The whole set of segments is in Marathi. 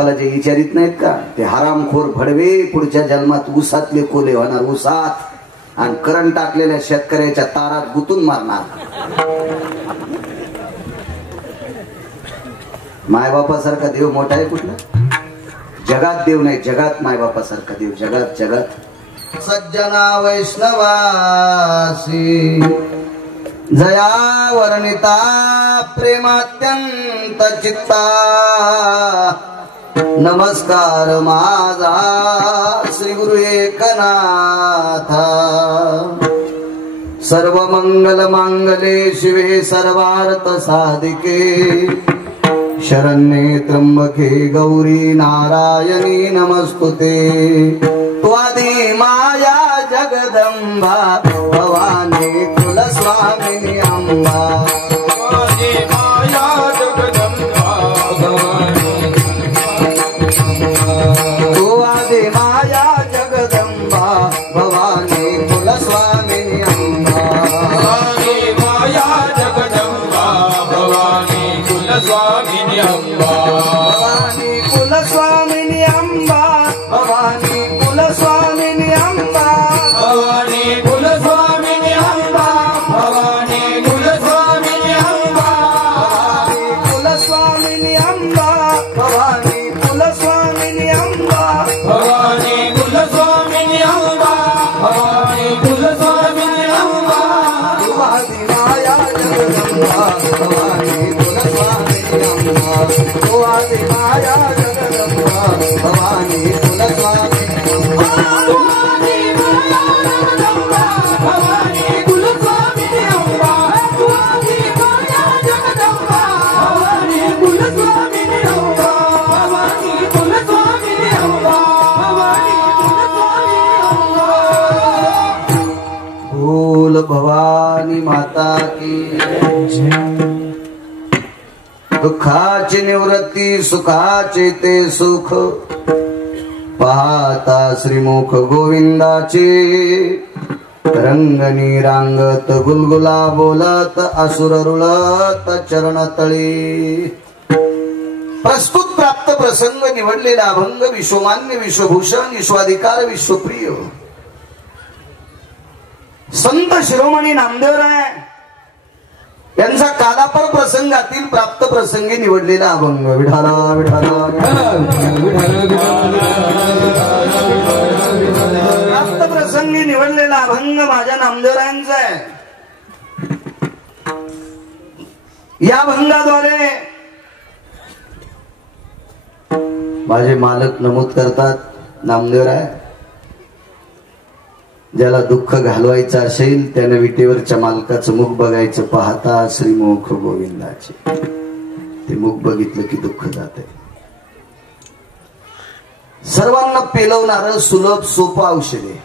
बाप्पाला जे विचारित नाहीत का ते हरामखोर भडवे पुढच्या जन्मात ऊसातले कोले होणार, ऊसात, आणि करंट टाकलेल्या शेतकऱ्याच्या तारात गुतून मारणार. मायबापासारखा देव मोठा आहे कुठला? जगात देव नाही, जगात मायबापासारखा देव, जगात जगात. सज्जना वैष्णवासी जया वर्णिता प्रेमात्यंत चित्ता, नमस्कार माझा श्री गुरु एकनाथा. सर्व मंगल मांगले शिवे सर्वार्थ साधिके, शरण्ये त्र्यंबके गौरी नारायणी नमस्तुते. त्वादी माया जगदंबा भवानी कुलस्वामिनी अंबा. त्वादी माया जगदंबा भवानी, त्वादी माया जगदंबा भवानी कुलस्वामिनी अंबा. त्वादी माया जगदंबा भवानी कुलस्वामिनी अंबा. भवानी कुलस्वामिनी अंबा, भवानी कुलस्वामिनी अंबा. भवानी कुलस्वामिनी अंबा, भवानी कुलस्वामिनी अंबा. भवानी कुलस्वामिनी अंबा, भवानी कुलस्वामिनी अंबा. भवानी कुलस्वामिनी अंबा, भवानी कुलस्वामिनी अंबा. त्वादी माया जगदंबा भवानी कुलस्वामिनी अंबा. त्वादी माया जगदंबा भवानी कुलस्वामिनी भवानी माता की. दुःखाची निवृत्ती सुखाचे ते सुख, पाहता श्रीमुख गोविंदाचे. रंगनी रांगत गुलगुला बोलत असुर रुळत चरणतळी. प्रस्तुत प्राप्त प्रसंग निवडलेला अभंग विश्वमान्य विश्वभूषण विश्वाधिकार विश्वप्रिय संत शिरोमणी नामदेवराय यांचा कादापर प्रसंगातील प्राप्त प्रसंगी निवडलेला अभंग. विठाला विठाला प्राप्त प्रसंगी निवडलेला अभंग माझ्या नामदेवरायांचा आहे. या अभंगाद्वारे माझे मालक नमूद करतात, नामदेवराय ज्याला दुःख घालवायचं असेल त्याने विटेवरच्या मालकाचं मुख बघायचं, पाहता श्रीमुख गोविंदाचे. ते मुख बघितलं की दुःख जाते. सर्वांना पेलवणारं सुलभ सोपं औषध आहे.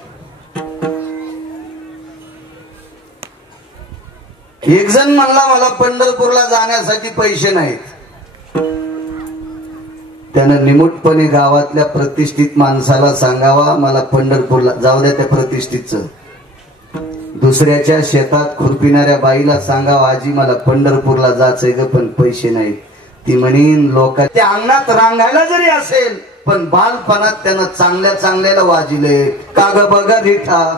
एक जण म्हणला मला पंढरपूरला जाण्यासाठी पैसे नाहीत. त्यानं निमूटपणे गावातल्या प्रतिष्ठित माणसाला सांगावा मला पंढरपूरला जाऊ द्या. त्या प्रतिष्ठितचं दुसऱ्याच्या शेतात खुरपिणाऱ्या बाईला सांगावा आजी मला पंढरपूरला जायचंय ग पण पैसे नाहीत. ती म्हणीन लोकांच्या अंगणात रांगायला जरी असेल पण बालपणात त्यानं चांगल्या चांगल्याला वाजिले. का ग बघा रिठा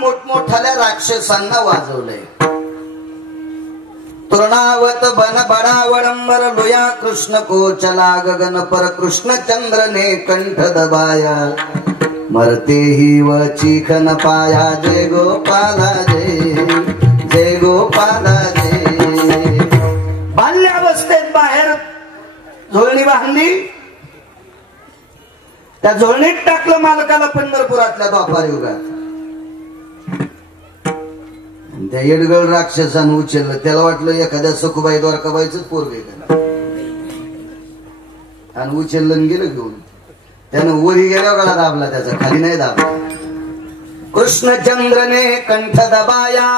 मोठमोठ्याल्या राक्षसांना वाजवलंय. तृणावत बन बडावडंबर लोया कृष्ण कोचला गगन पर कृष्ण चंद्रने कंठ दबाया. मरते ही व चिखन पाया जय गोपाला जय जय गोपाला जय. बाल्यावस्थेत बाहेर झोळणी बांधली त्या झोळणीत टाकलं मालकाला पंढरपुरातल्या द्वापार युगात. त्या येडगळ राक्षसानं उचललं. त्याला वाटलं एखाद्या सखुबाई द्वारकाबाईच पोरग आहे त्याला, आणि उचललं गेलं घेऊन. त्यानं वरी गेल्यावर गळा दाबला त्याचा, खाली नाही दाबला. कृष्णचंद्रने कंठ दबाया,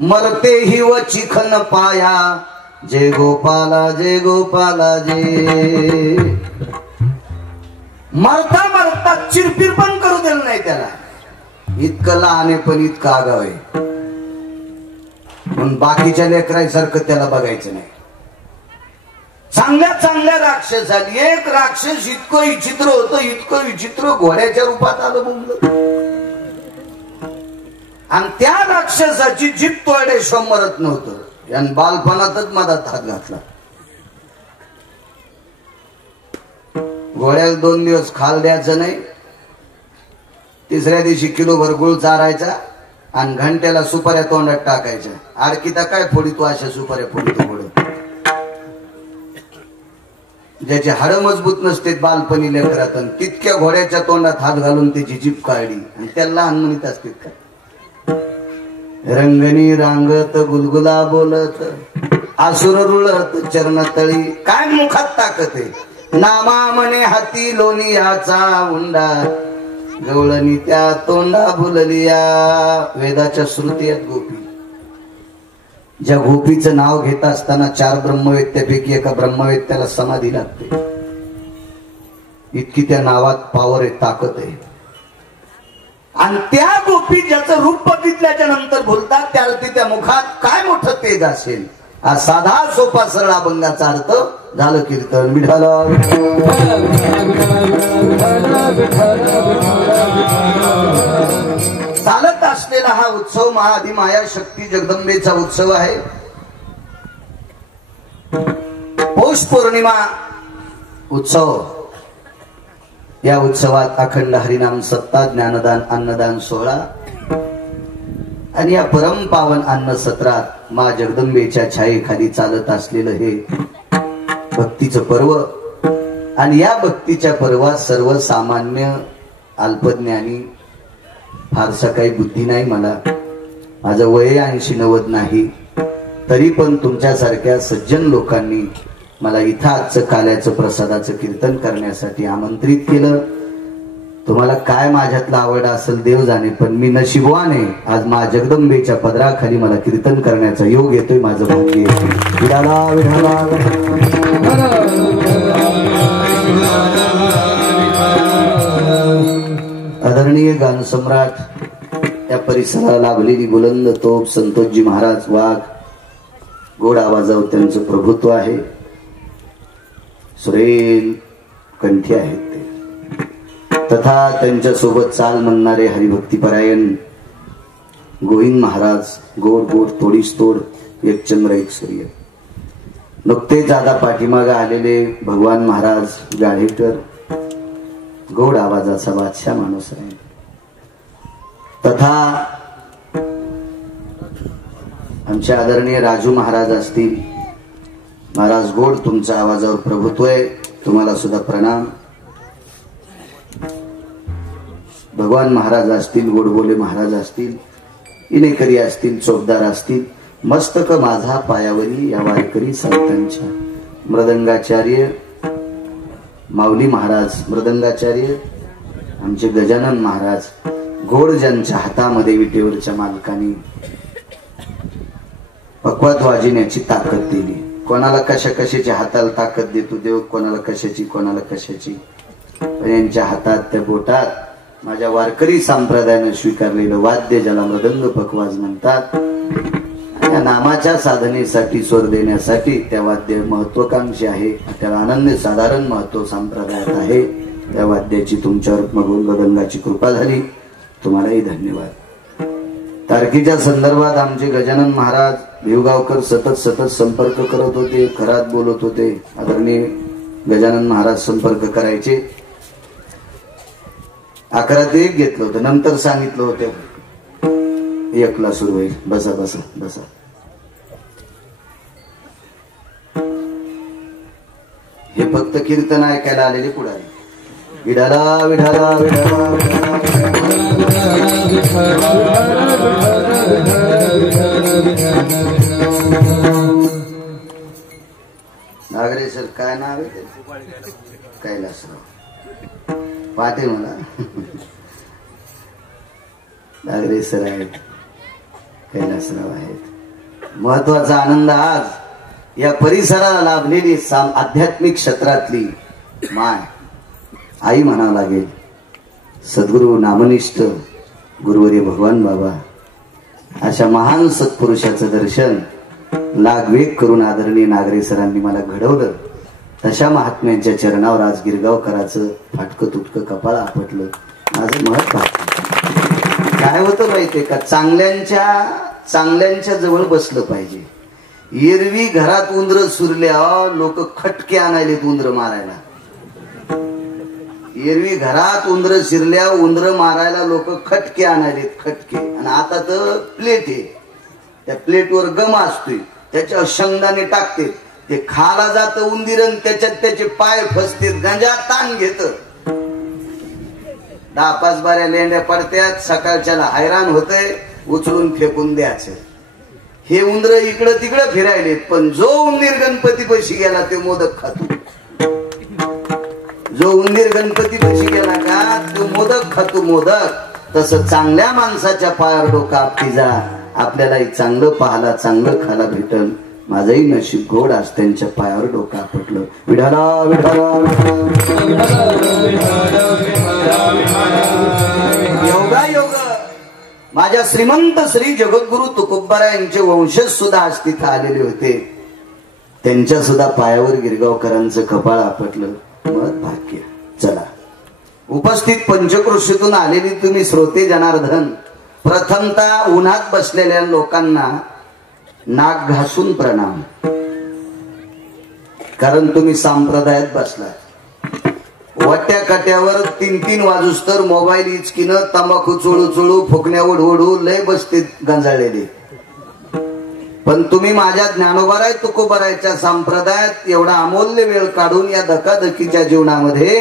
मरते ही व चिखन पाया. जय गोपाला जय गोपाला जय. मरता मरता चिरपिर पण करू दिलं नाही त्याला. इतकं लहान आहे पण इतकं आगाव आहे. म्हणून बाकीच्या लेकरांसारखं त्याला बघायचं नाही. चांगल्या चांगल्या राक्षसाली एक राक्षस इतकं विचित्र होतं, इतकं विचित्र, घोड्याच्या रूपात आलं बोंबलं. आणि त्या राक्षसाची जीभ तोरड्याशिवाय मरत नव्हतं. यानं बालपणातच मधात हात घातला. घोड्याला 2 दिवस खाल द्यायचं नाही. तिसऱ्या दिवशी किलोभर गुळ चारायचा आणि घंट्याला सुपाऱ्या तोंडात टाकायच्या. आडकीता काय फोडी तू अशा सुपाऱ्या फोडतो घोड. ज्याची हाडं मजबूत नसते बालपणी लेकरात, तितक्या घोड्याच्या तोंडात हात घालून त्याची जीभ काढली. आणि त्याला लहान म्हणत असते का. रंगणी रांगत गुलगुला बोलत, आसुर रुळत चरणतळी. काय मुखात ताकत आहे. नामा म्हणे हाती लोणियाचा उंडा, गवळणी त्या तोंडा भुललिया. वेदाच्या श्रुती आहेत गोपी. ज्या गोपीचं नाव घेत असताना 4 ब्रह्मवेत्यापैकी एका ब्रह्मवेत्याला समाधी लागते. इतकी त्या नावात पावर आहे, ताकद आहे. आणि त्या गोपी ज्याचं रूप बघितल्याच्या नंतर बोलतात, त्याला त्या मुखात काय मोठं तेज असेल. हा साधा सोपा सरळ अभंगाचा अर्थ झालं कीर्तन. विठाला चालत असलेला हा उत्सव महाआदी माया शक्ती जगदंबेचा उत्सव आहे. पौष पौर्णिमा उत्सव. या उत्सवात अखंड हरिनाम सत्ता, ज्ञानदान, अन्नदान सोहळा आणि या परम पावन अन्न सत्रात मा जगदंबेच्या छायेखाली चालत असलेलं हे भक्तीचं पर्व. आणि या भक्तीच्या पर्वात सर्वसामान्य अल्पज्ञानी, फारसा काही बुद्धी नाही मला, माझं वय 80-90 नाही, तरी पण तुमच्यासारख्या सज्जन लोकांनी मला इथं आजचं काल्याचं प्रसादाचं कीर्तन करण्यासाठी आमंत्रित केलं. तुम्हाला काय माझ्यातला आवड असेल देव जाणे, पण मी नशिबवाने आज मा जगदंबेच्या पदराखाली मला कीर्तन करण्याचा योग येतोय. माझं भाग्य येतोय. विठाला विठाला. आदरणीय गान सम्राट या परिसराला लाभलेली बुलंद तोप संतोषजी महाराज वाघ. गोड आवाजावर त्यांचं प्रभुत्व आहे. सुरेल कंठी आहेत ते. तथा त्यांच्या सोबत चाल म्हणणारे हरिभक्तीपरायण गोविंद महाराज. गोड गोड तोडीस तोड, एक चंद्र एक सूर्य. नुकतेच आता पाठीमागे आलेले भगवान महाराज गाढेकर. गोड आवाजाचा बादशाह माणूस आहे. तथा आमचे आदरणीय राजू महाराज असतील. महाराज गोड, तुमच्या आवाजावर प्रभुत्व आहे, तुम्हाला सुद्धा प्रणाम. भगवान महाराज असतील, गोडबोले महाराज असतील, इनेकरी असतील, चोपदार असतील. मस्तक माझा पायावरी या वारकरी संतांच्या. मृदंगाचार्य माऊली महाराज मृदंगाचार्य, आमचे गजानन महाराज गोड, ज्यांच्या हातामध्ये विटेवरच्या मालकाने पक्वात वाजवण्याची ताकद दिली. कोणाला कशा कशाच्या हाताला ताकद देतो देव, कोणाला कशाची कोणाला कशाची. पण यांच्या हातात, त्या बोटात माझ्या वारकरी संप्रदायाने स्वीकारलेलं वाद्य, ज्याला मृदंग पकवाज म्हणतात, त्या नामाच्या साधनेसाठी स्वर देण्यासाठी त्या वाद्य महत्वाकांक्षी आहे. त्याला अनन्य साधारण महत्व संप्रदायात आहे. त्या वाद्याची तुमच्यावर मृदंगाची कृपा झाली. तुम्हालाही धन्यवाद. तारखेच्या संदर्भात आमचे गजानन महाराज भिवगावकर सतत संपर्क करत होते, खरात बोलत होते. आदरणीय गजानन महाराज संपर्क करायचे. 11 ते 1 घेतलं होतं, नंतर सांगितलं होतं 1 ला सुरू होईल. बसा बसा बसा. हे फक्त कीर्तन ऐकायला आलेले पुढारी. विठला विठला विठला नागरे सर काय नाव आहे कैलासराव पाटील म्हणा नागरे सर आहेत कैलासराव आहेत. महत्वाचा आनंद आज या परिसराला लाभलेली आध्यात्मिक क्षेत्रातली माय आई म्हणावं लागेल. सद्गुरु नामनिष्ठ गुरुवर्य भगवान बाबा अशा महान सत्पुरुषाचं दर्शन लागवेग करून आदरणीय नागरे सरांनी मला घडवलं. तशा महात्म्यांच्या चरणावर आज गिरगावकराचं फाटकं तुटकं कपाळ आपटलं. माझं महत्व काय होतं माहितीये का, चांगल्यांच्या जवळ बसलं पाहिजे. एरवी घरात उंदर सुरल्या लोक खटके आणायलेत उंदर मारायला. एरवी घरात उंदर शिरल्या उंदर मारायला लोक खटके आणायलेत खटके. आणि आता तर प्लेट आहे, त्या प्लेटवर गम असतोय, त्याच्यावर शेंगदाणे टाकते, ते खाला जात उंदीर, त्याच्यात त्याचे पाय फसते, गंजा ताण घेत, 10-5 बाऱ्या लेंड्या पडत्यात. सकाळच्याला हैराण होतय, उचलून फेकून द्यायचं. हे उंदर इकडं तिकडं फिरायलेत, पण जो उंदीर गणपती पशी गेला ते मोदक खातो. जो उंदीर गणपती पशी गेला का तो मोदक खातो मोदक. तसं चांगल्या माणसाच्या पायावर डोका आपटी जा, आपल्यालाही चांगलं पाहायला चांगलं खायला भेटल. माझंही नशीब गोड आज त्यांच्या पायावर डोका आपटलं. विठाला विठाला योगा योग. माझ्या श्रीमंत श्री जगद्गुरु तुकोबाराय यांचे वंशज सुद्धा आज तिथं आलेले होते. त्यांच्या सुद्धा पायावर गिरगावकरांचं कपाळ आपटलं. मत भाग्य. चला उपस्थित पंचक्रोशीतून आलेली तुम्ही श्रोते जनार्दन, प्रथमतः उन्हात बसलेल्या लोकांना नाक घासून प्रणाम. कारण तुम्ही संप्रदायात बसलात. वट्या कट्यावर 3-3 वाजूस्तर मोबाईल इचकीनं तंबाखू चोळू चोळू फुकण्या ओढवडू लय बसते गंजाळलेले. पण तुम्ही माझ्या ज्ञानोबाराय तुकोबारायच्या संप्रदायात एवढा अमूल्य वेळ काढून या धकाधकीच्या जीवनामध्ये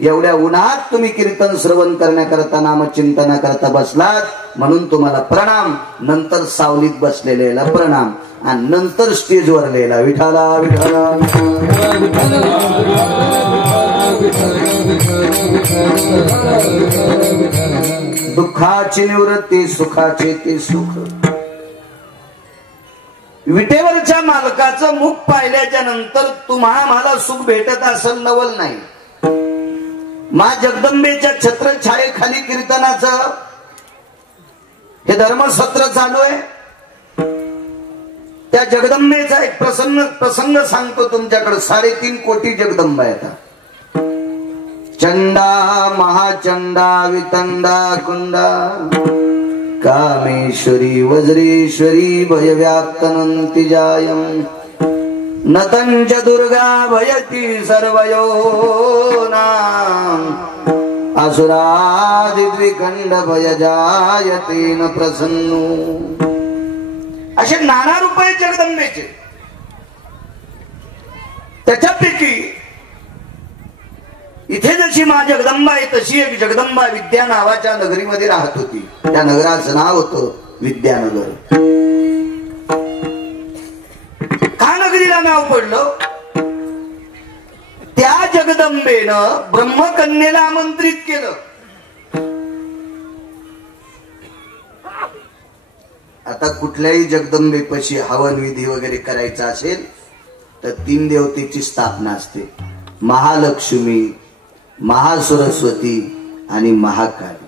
एवढ्या उन्हात तुम्ही कीर्तन श्रवण करण्याकरता नामचिंतनाकरता बसलात, म्हणून तुम्हाला प्रणाम. नंतर सावलीत बसलेल्याला प्रणाम आणि नंतर स्टेजवर लिहिला विठाला विठाला. दुःखाची निवृत्ती सुखाचे ते सुख. विटेवरच्या मालकाचं मुख पाहिल्याच्या नंतर तुम्हा मला सुख भेटत असेल नवल नाही. मा जगदंबेच्या छत्रछायेखाली कीर्तनाचं हे धर्मसत्र चालू आहे. त्या जगदंबेचा एक प्रसंग सांगतो तुमच्याकडे. 3.5 कोटी जगदंबा येतात. चंडा महाचंडा वितंडा कुंडा कामेश्वरी वज्रेश्वरी भयव्याप्तनन्ति जायम् नतंच दुर्गा भयति सर्वयोनाम् असुरादिद्विखंड भय जायते न प्रसन्नो. असे नाना रूप आहेत जगदंबेचे. त्याच्यापैकी इथे जशी मा जगदंबा आहे तशी एक जगदंबा विद्या नावाच्या नगरीमध्ये राहत होती. त्या नगराचं नाव होतं विद्यानगर. का नगरीला नाव पडलं? त्या जगदंबेनं ब्रह्मकन्येला आमंत्रित केलं. आता कुठल्याही जगदंबेपाशी हवन विधी वगैरे करायचा असेल तर 3 देवतेची स्थापना असते. महालक्ष्मी, महासरस्वती आणि महाकाली.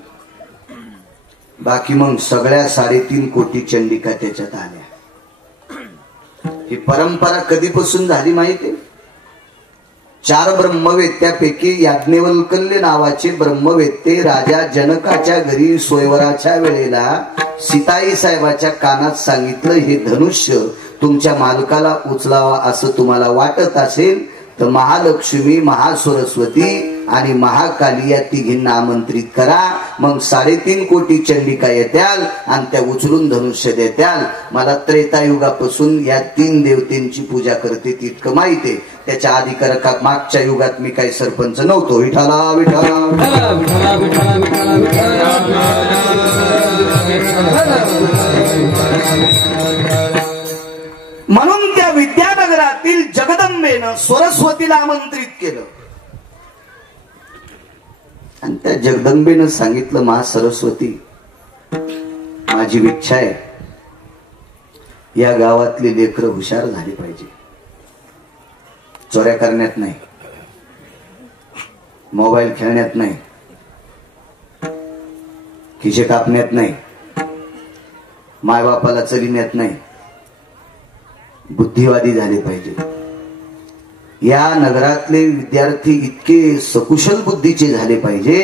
बाकी मग सगळ्या 3.5 कोटी चंडिका त्याच्यात आल्या. ही परंपरा कधीपासून झाली माहिती? 4 ब्रह्मवेत्यापैकी याज्ञवल्क्य नावाचे ब्रह्मवेत्ते राजा जनकाच्या घरी स्वयंवराच्या वेळेला सीताई साहेबाच्या कानात सांगितलं, हे धनुष्य तुमच्या मालकाला उचलावा असं तुम्हाला वाटत असेल तर महालक्ष्मी, महासरस्वती आणि महाकाली या तिघींना आमंत्रित करा. मग 3.5 कोटी चंडिका येत्याल आणि त्या उचलून धनुष्य देत्याल. मला त्रेतायुगापासून या 3 देवतेंची पूजा करते तितकं माहिती आहे. त्याच्या आधी मागच्या युगात मी काही सरपंच नव्हतो. विठाला विठाला म्हणून त्या विद्यानगरातील जगदंबेनं सरस्वतीला आमंत्रित केलं आणि त्या जगदंबेनं सांगितलं, मा सरस्वती, माझी इच्छा आहे या गावातली लेकरं हुशार झाली पाहिजे. चोऱ्या करण्यात नाही, मोबाईल खेळण्यात नाही, खिशे कापण्यात नाही, मायबापाला चलिण्यात नाही, बुद्धिवादी झाले पाहिजे. या नगरातले विद्यार्थी इतके सकुशल बुद्धीचे झाले पाहिजे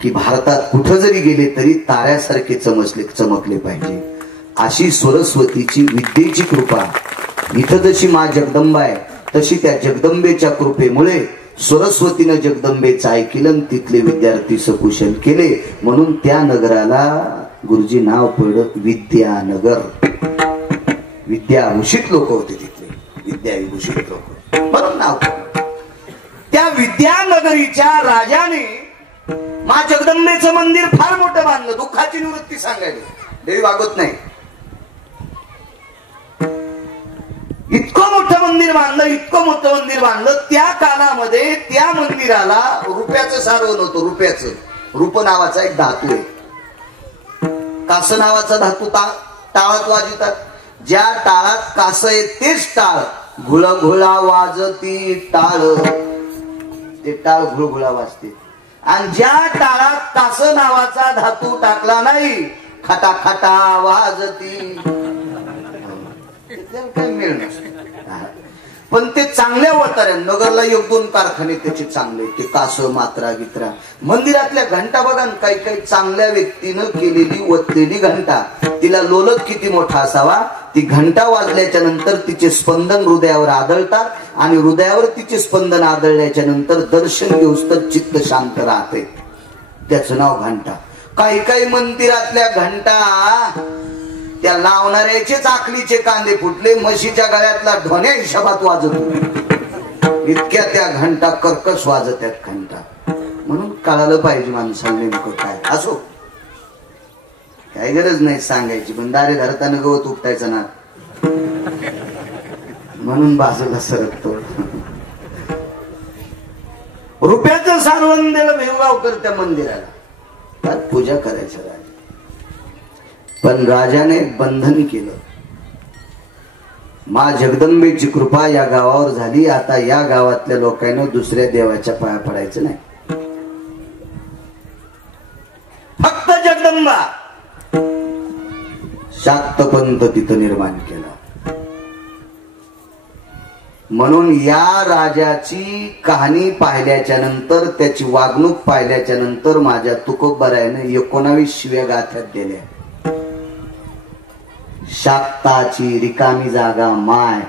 की भारतात कुठं जरी गेले तरी ताऱ्यासारखे चमकले पाहिजे. अशी सरस्वतीची विद्येची कृपा इथं जशी मा जगदंबा आहे तशी त्या जगदंबेच्या कृपेमुळे सरस्वतीनं जगदंबेचं ऐकलं, तिथले विद्यार्थी सकुशल केले. म्हणून त्या नगराला गुरुजी नाव पडलं विद्यानगर. विद्याभूषित लोक होते तिथले, विद्याभूषित लोक म्हणून नाव. त्या विद्यानगरीच्या राजाने मा जगदंबेचं मंदिर फार मोठं बांधलं. दुःखाची निवृत्ती सांगायला देवी वागत नाही. इतकं मोठं मंदिर बांधलं, इतकं मोठं मंदिर बांधलं. त्या काळामध्ये त्या मंदिराला रुपयाचं सारवण होतं. रुपयाचं, रूप नावाचा एक धातू आहे. कास नावाचा धातू टाळात वाजवतात. ज्या टाळात कास आहे तेच टाळ. घुळघुळा वाजती टाळ, ते टाळ घुळघुळा वाजते. आणि ज्या टाळात कास नावाचा धातू टाकला नाही, खटा खटा वाजती. काही मिळ नसतो. पण ते चांगल्या वताऱ्या. नगरला 1-2 कारखाने त्याचे चांगले, ते कास मात्रा गित्रा. मंदिरातल्या घंटा बघा, काही काही चांगल्या व्यक्तीनं केलेली वतलेली घंटा. तिला लोलक किती मोठा असावा, ती घंटा वाजल्याच्या नंतर तिचे स्पंदन हृदयावर आदळतात आणि हृदयावर तिचे स्पंदन आदळल्याच्या नंतर दर्शन घेऊस तर चित्त शांत राहते. त्याचं नाव घंटा. काही काही मंदिरातल्या घंटा त्या लावणाऱ्याचे आखलीचे कांदे फुटले, म्हशीच्या गळ्यातला ढोण्या हिशोबात वाजत होते. इतक्या त्या घंटा कर्कश वाजत्यात घंटा. म्हणून कळालं पाहिजे माणसाला नेमकं काय. असो, काही गरज नाही सांगायची, पण दारे धरताना गवत उपटायचं ना, म्हणून बाजूला सरकतो. रुपयाचं सारवण दिलं भिवगावकर त्या मंदिराला, पूजा करायचं राजा. पण राजाने बंधन केलं. मा जगदंबेची कृपा या गावावर झाली. आता या गावातल्या लोकांना दुसऱ्या देवाच्या पाया पडायचं नाही, फक्त जगदंबा. शाक्तपंथ तिथं निर्माण केला. म्हणून या राजाची कहाणी पाहिल्याच्या नंतर, त्याची वागणूक पाहिल्याच्या नंतर माझ्या तुकोबरायाने 19 शिव्या गाथ्यात दिल्या. शाक्ताची रिकामी जागा माय.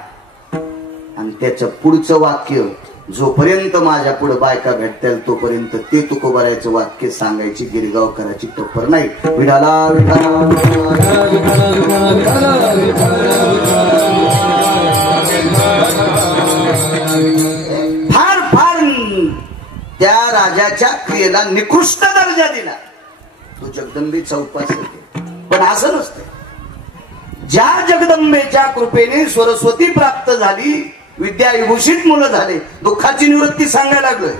आणि त्याचं पुढचं वाक्य, जोपर्यंत माझ्या पुढे बायका भेटतील तोपर्यंत ते तुकोबरायचं वाक्य सांगायची गिरगावकराची टप्पर नाही. विठाला विठाला फार फार त्या राजाच्या क्रियेला निकृष्ट दर्जा दिला. तो जगदंबेचा उपास होते. पण असं नसतं. ज्या जगदंबेच्या कृपेने सरस्वती प्राप्त झाली, विद्याविभूषित मुलं झाले, दुःखाची निवृत्ती सांगायला लागलोय.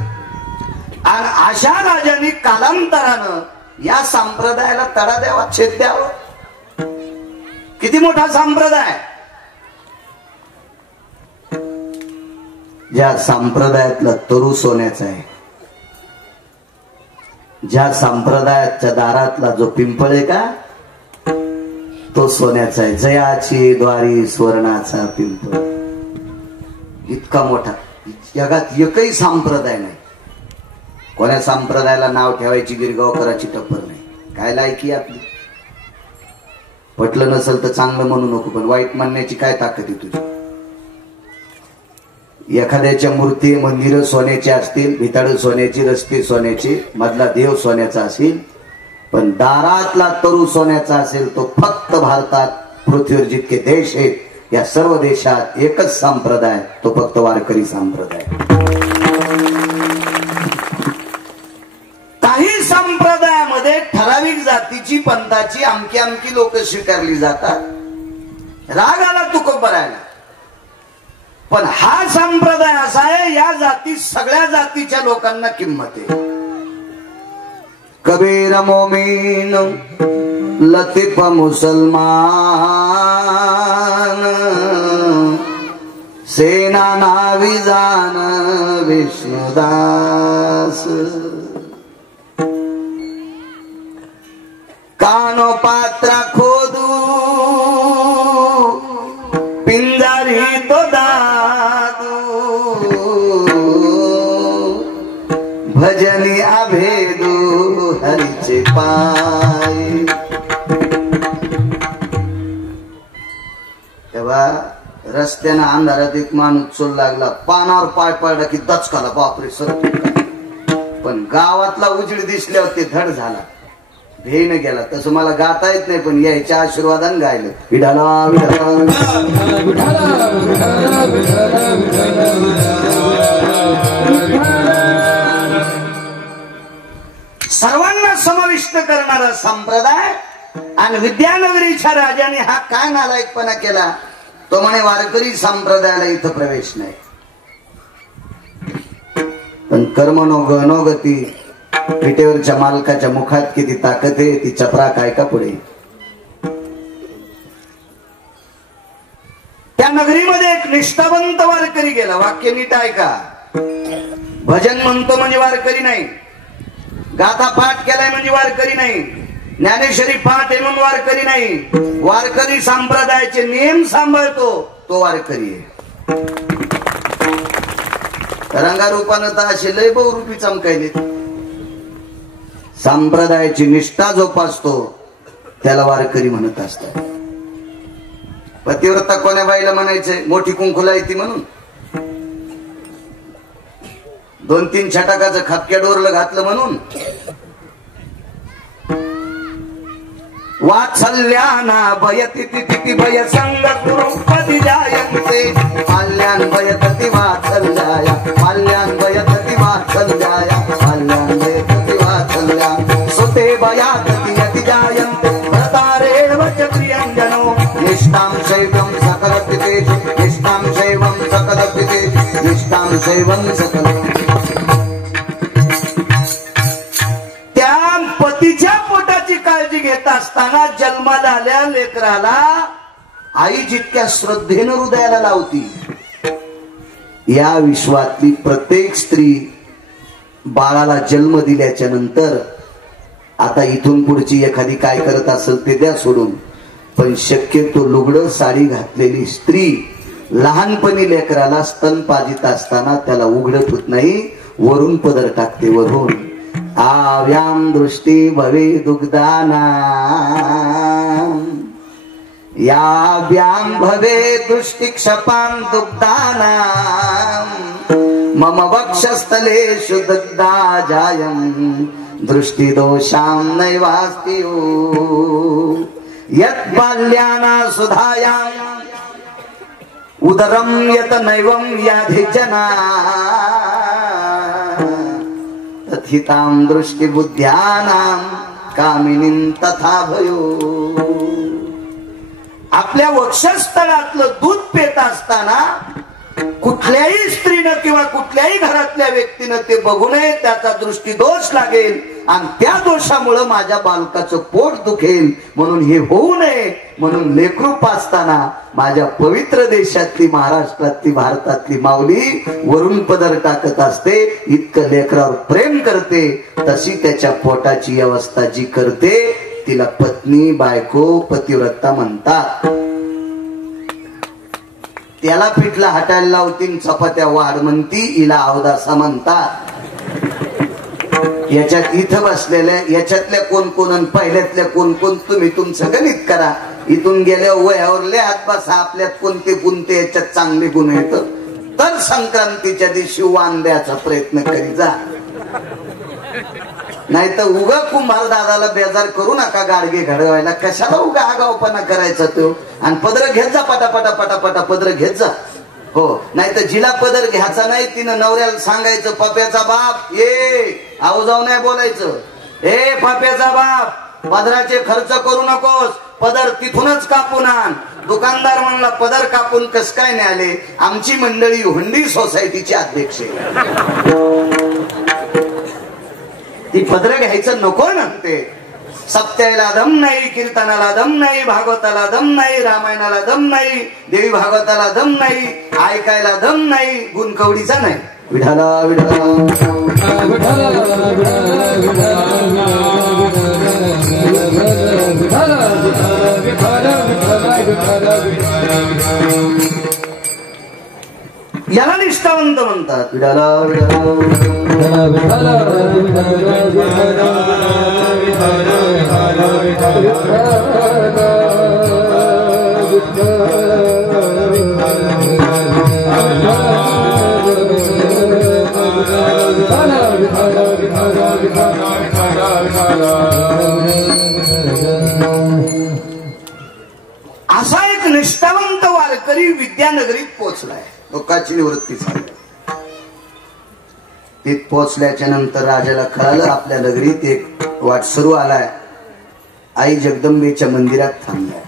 आणि अशा राजाने कालांतरानं या संप्रदायाला तडा द्यावा, छेद द्यावा. किती मोठा संप्रदाय. ज्या संप्रदायातला तरू सोन्याचा आहे, ज्या संप्रदायाच्या दारातला जो पिंपळ आहे का तो सोन्याचा आहे. जयाची द्वारी स्वर्णाचा पिंपळ. इतका मोठा. जगात एकही संप्रदाय नाही. कोण्या संप्रदायाला नाव ठेवायची गिरगावकराची टप्पर नाही. काय लायकी आपली. पटलं नसेल तर चांगलं म्हणू नको, पण वाईट म्हणण्याची काय ताकद आहे तुझी. एखाद्याच्या मूर्ती मंदिरं सोन्याची असतील, भिताड सोन्याची, रस्ते सोन्याची, मधला देव सोन्याचा असेल, पण दारातला तरू सोन्याचा असेल तो फक्त भारतात पृथ्वीवर जितके देश आहेत या सर्व देशात एकच संप्रदाय, तो फक्त वारकरी संप्रदाय. काही संप्रदायामध्ये ठराविक जातीची पंथाची अमकी अमकी लोक स्वीकारली जातात, राग आला तुकोबरायला. पण हा संप्रदाय असा आहे, या जाती सगळ्या जातीच्या लोकांना किंमत आहे. कबीर मोमीन लतीफ मुसलमान, सेना नावी जान विष्णुदास. कानो पात्रा खोदू पिंजारी तो दादू, भजनी अभेदू हरीचे पाय. तेव्हा रस्त्यानं अंधारात एक माणूस चोल लागला, पानावर पाय पडला की दचकाला, बापरे सर. पण गावातला उजेड दिसल्यावर ते धड झाला, भेन गेला. तसं मला गाता येत नाही, पण यायच्या आशीर्वादाने गायलं. विठाला विठाला सर्वांना समाविष्ट करणारा संप्रदाय. आणि विद्यानगरीच्या राजाने हा काय नालायकपणा केला, तो म्हणे वारकरी संप्रदायाला इथं प्रवेश नाही. पण कर्मनो गणोगती, पिठेवरच्या मालकाच्या मुखात किती ताकद आहे, ती चपरा काय का पुढे. त्या नगरीमध्ये एक निष्ठावंत वारकरी गेला. वाक्य नीट ऐका. भजन म्हणतो म्हणजे वारकरी नाही, गाथा पाठ केलाय म्हणजे वारकरी नाही, ज्ञानेश्वरी पाठ आहे म्हणून वारकरी नाही. वारकरी संप्रदायाचे नियम सांभाळतो तो वारकरी आहे. रंगारूपानं तर असे लय बहुरूपी चमकायले. संप्रदायाची निष्ठा जोपासतो त्याला वारकरी म्हणत असतात. पतिव्रता कोण्या बाईला म्हणायचंय, मोठी कुंकुला येते म्हणून 2-3 छटाकाचं खापक्या डोरलं घातलं म्हणून. वात्सल्याना भयति तिथि भय संग गुरुपदी जायन्ते, माल्यान भयतति वात्सल्याय, माल्यान भयतति वात्सल्याय, माल्यान भयतति वात्सल्या. सुते भयातति यति जायन्ते, प्रतारेण च प्रियञ्जनो, निष्ठां शैवं सकलपितेषु, निष्ठां शैवं सकलपितेषु, निष्ठां शैवं सकल. त्या पतीच्या पोटाची काळजी घेत असताना जन्माला आल्या लेकराला आई जितक्या श्रद्धेनं हृदयाला लावती, या विश्वातली प्रत्येक स्त्री बाळाला जन्म दिल्याच्या नंतर, आता इथून पुढची एखादी काय करत असेल ते द्या सोडून, पण शक्यतो लुगडं साडी घातलेली स्त्री लहानपणी लेकराला स्तन पाजित असताना त्याला उघडत होत नाही, वरून पदर टाकते. वरून आव्याम दृष्टी भवे दुग्धाना, याव्याम भवे दृष्टी क्षपां दुग्धाना, मम वक्षस्थलेषु दुग्धा जायं, दृष्टि दोषां नैवास्ति यत् बाल्याना सुधायां, उदरं यत नैवं याधि जना, तथितां दृष्टि बुद्ध्यानां कामिनीं तथा भयो. आपल्या वक्षस्थळातलं दूध पेत असताना कुठल्याही स्त्रीनं किंवा कुठल्याही घरातल्या व्यक्तीनं ते बघू नये, त्याचा दृष्टीदोष लागेल आणि त्या दोषामुळे माझ्या बालकाचं पोट दुखेल. म्हणून हे होऊ नये म्हणून लेकरू पाचताना माझ्या पवित्र देशातली, महाराष्ट्रातली, भारतातली माऊली वरून पदर टाकत असते. इतकं लेकरावर प्रेम करते, तशी त्याच्या पोटाची व्यवस्था जी करते तिला पत्नी, बायको, पतिव्रता म्हणतात. त्याला पिठला हटायला लावतील, चपात्या वाढ म्हणती, हिला अवदासा म्हणतात. याच्यात इथं बसलेल्या याच्यातल्या कोण कोण आणि पहिल्यातल्या कोण कोण तुम्ही तुमचं गणित करा. इथून गेल्या वयावर लिहात बसा आपल्यात कोणते गुणते याच्यात चांगले गुण येत, तर संक्रांतीच्या दिवशी वाण द्यायचा प्रयत्न करी जा. नाही तर उगा कुंभार दादाला बेजार करू नका गाडगे घडवायला. कशाला उगा आगाऊपणा करायचा तो. आणि पदर घेत जा पटापटा पटापटा पदर घेत जा. हो नाही तर जिला पदर घ्यायचा नाही तिनं नवऱ्याला सांगायचं पप्याचा बाप ये आऊ जाऊ नाही बोलायचं. ए पप्याचा बाप पदराचे खर्च करू नकोस. पदर तिथूनच कापून आण. दुकानदार म्हणला पदर कापून कस काय नाही आले. आमची मंडळी हुंडी सोसायटीची अध्यक्ष ती पदर घ्यायचं नको म्हणते. सप्त्याला दम नाही, कीर्तनाला दम नाही, भागवताला दम नाही, रामायणाला दम नाही, देवी भागवताला दम नाही, ऐकायला दम नाही, गुणकवडीचा नाही. विठाला याला निष्ठावंत म्हणतात. विठाला असा एक निष्ठावंत वारकरी विद्यानगरीत पोहोचलाय. दुःखाची निवृत्ती झाली. तिथ पोहोचल्याच्या नंतर राजाला कळालं आपल्या नगरीत एक वाटसरू आलाय. आई जगदंबेच्या मंदिरात थांबलाय.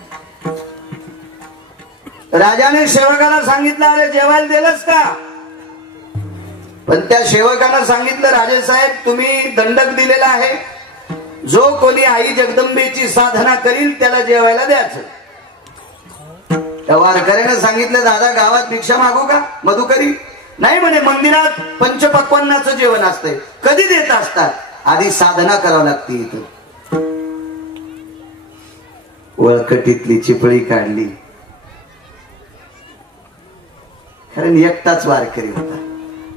राजाने सेवकाला सांगितलं अरे जेवायला दिलंस का. पण त्या सेवकानं सांगितलं राजेसाहेब तुम्ही दंडक दिलेला आहे. जो कोणी आई जगदंबेची साधना करील त्याला जेवायला द्यायचं. त्या वारकऱ्यानं सांगितलं दादा गावात भिक्षा मागू का. मधुकरी नाही म्हणे मंदिरात पंचपक्वान्नाचं जेवण असतंय. कधी देत असतात. आधी साधना करावं लागते. इथं वळकटीतली चिपळी काढली. कारण एकटाच वारकरी होता.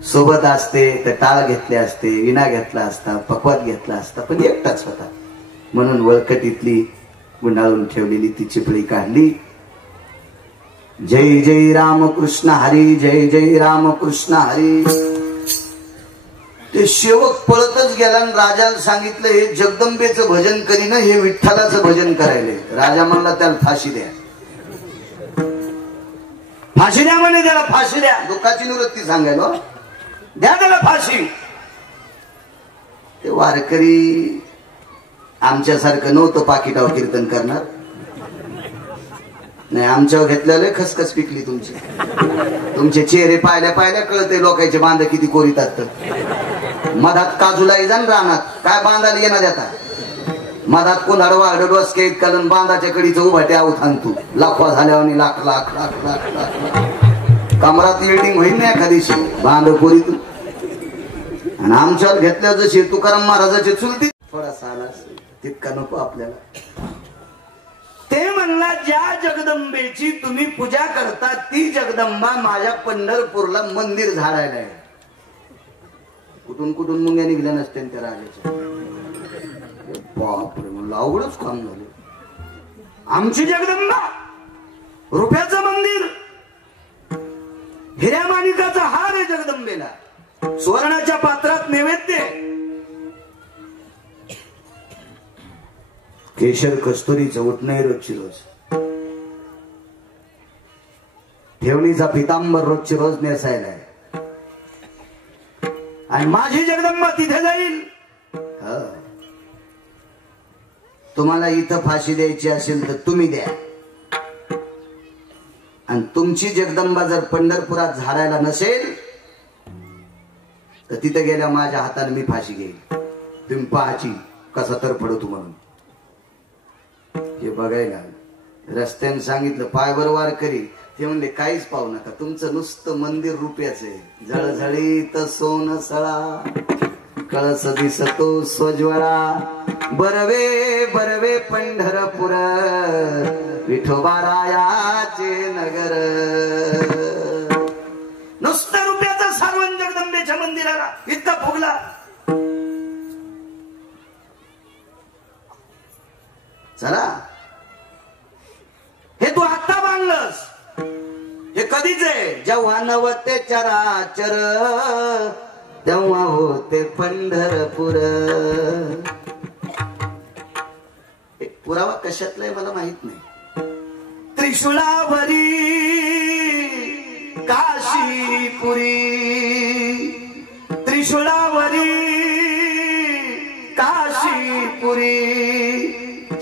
सोबत असते तर टाळ घेतले असते, विणा घेतला असता, पकवात घेतला असता, पण एकटाच होता. म्हणून वळकटीतली गुंडाळून ठेवलेली ती चिपळी काढली. जय जय राम कृष्ण हरी, जय जय राम कृष्ण हरी. ते सेवक पळतच गेला आणि राजाला सांगितलं हे जगदंबेचं भजन करीन, हे विठ्ठलाचं भजन करायले. राजा म्हणला त्याला फाशी द्या. फाशी द्या म्हणे त्याला फाशी द्या. दुःखाची निवृत्ती सांगायला द्या त्याला फाशी. ते वारकरी आमच्यासारखं नव्हतं पाकिटावर कीर्तन करणार. नाही आमच्यावर घेतलेलं खसखस पिकली तुमची. तुमचे चेहरे पाहिल्या पाहिल्या कळते लोकांचे बांध किती कोरीतात. मधात काजूला जाण रानात काय बांधायला येणार आता. मधात कोंधाड वाढ डोसके इतकालन बांधाच्या कडीचं उभाटे आऊत आणतो. लाखवा झाल्यावर लाख लाख लाख लाख लाख कमरात बिल्डिंग होईल ना एखादीशी बांध कोरीत. आणि आमच्यावर घेतल्या जशी तुकाराम महाराजाची चुलती थोडासा आला तितका नको आपल्याला. ते म्हणला ज्या जगदंबेची तुम्ही पूजा करता ती जगदंबा माझ्या पंढरपूरला मंदिर झाडायला आहे. कुठून कुठून मुंग्या निघल्या नसते त्या राजाच्या. बापरे म्हणलं अवघडच काम झालं. आमची जगदंबा रुपयाचं मंदिर, हिऱ्या माणिकाचा हार आहे जगदंबेला, सुवर्णाच्या पात्रात नैवेद्य, केशर कस्तुरीचं उठणं रोजची रोज, ठेवणीचा पितांबर रोजची रोज नेसायला आहे. आणि माझी जगदंबा तिथे जाईल. तुम्हाला इथं फाशी द्यायची असेल तर तुम्ही द्या. आणि तुमची जगदंबा जर पंढरपुरात झाडायला नसेल तर तिथे गेल्या माझ्या हाताने मी फाशी घेईल. तुम्ही पाहाची कसा तर पडतो म्हणून. हे बघायला रस्त्याने सांगितलं पायवर वारकरी. ते म्हणले काहीच पाहू नका, तुमचं नुसतं मंदिर रुपयाचं आहे. जळझळीत सोन सळा, कळस दिसतो सोज्वळा, बरवे बरवे पंढरपूर, विठोबारायाचे नगर. नुसतं रुपयाचा सारवण जगदंबेच्या मंदिराला इतका फुगला. चला हे तू आता बांधलंस, हे कधीच आहे. जेव्हा नवते चराचर तेव्हा होते पंढरपूर. एक पुरावा कशातला आहे मला माहित नाही. त्रिशूळावरी काशीपुरी, त्रिशूळावरी काशीपुरी,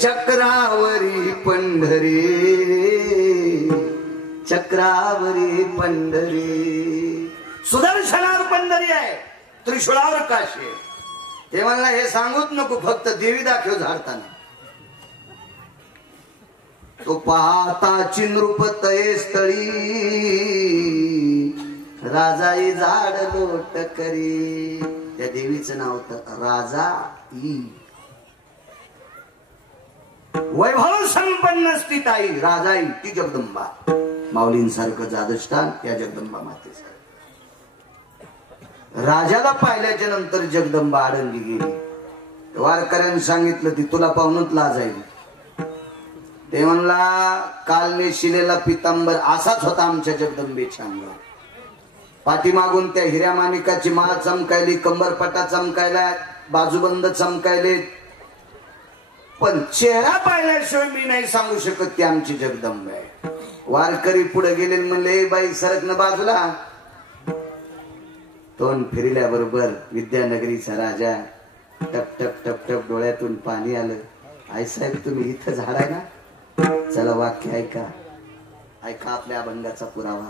चक्रावरी पंढरी, चक्रावरी पंढरी. सुदर्शनावर पंढरी आहे, त्रिशूळावर काशी आहे. ते म्हणला हे सांगूच नको, फक्त देवी दाखव झाडताना. तो पाहताची नृपतये स्थळी, राजाई झाड लोट करी. त्या देवीचं नाव होतं राजाई. वैभव संपन्न स्थिताई राजाई, ती जगदंबा. माऊलींसारखं जादस्थान त्या जगदंबा मातेसारखं. राजाला पाहिल्याच्या नंतर जगदंबा आडंगी गेली. वारकऱ्यांनी सांगितलं ती तुला पाहूनच लाजायली. ते म्हणला काल नेशिलेला पितांबर असाच होता आमच्या जगदंबेच्या अंगावर. पाठीमागून त्या हिऱ्या माणिकाची माळ चमकायली, कंबरपटा चमकायला, बाजूबंद चमकायले, पण चेहरा पाहिल्याशिवाय मी नाही सांगू शकत ती आमची जगदंबा आहे. वारकरी पुढे गेले, म्हणले बाई सरक न बाजूला. तोंड फिरल्याबरोबर विद्यानगरीचा राजा टप टप टप टप डोळ्यातून पाणी आलं. आई साहेब तुम्ही इथं झाडाय ना, चला वाक्य ऐका, ऐका आपल्या अभंगाचा पुरावा.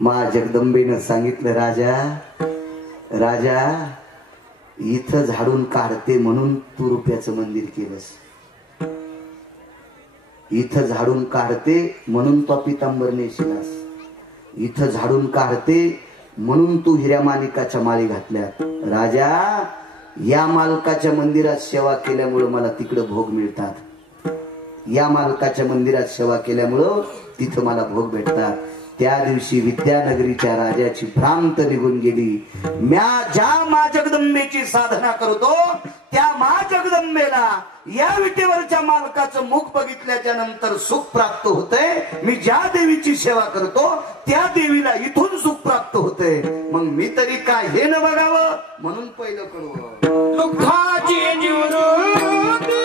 मा जगदंबेनं सांगितलं राजा, राजा इथं झाडून काढते म्हणून तू रुपयाचं मंदिर केलंस. इथं झाडून काढते म्हणून तो पितांबर नेशिलास. इथं झाडून काढते म्हणून तू हिऱ्या माणिकाच्या माळी घातल्यात. राजा या मालकाच्या मंदिरात सेवा केल्यामुळं मला तिकडं भोग मिळतात. या मालकाच्या मंदिरात सेवा केल्यामुळं तिथं मला भोग भेटतात. त्या दिवशी विद्यानगरीच्या राजाची भ्रांत निघून गेली. म्या ज्या मा जगदंबेची साधना करतो त्या मा जगदंबेला या विटेवरच्या मालकाचं मुख बघितल्याच्या नंतर सुख प्राप्त होतंय. मी ज्या देवीची सेवा करतो त्या देवीला इथून सुख प्राप्त होतंय. मग मी तरी काय हे न बघावं म्हणून पहिलं करू. दुःखाची निवृत्ती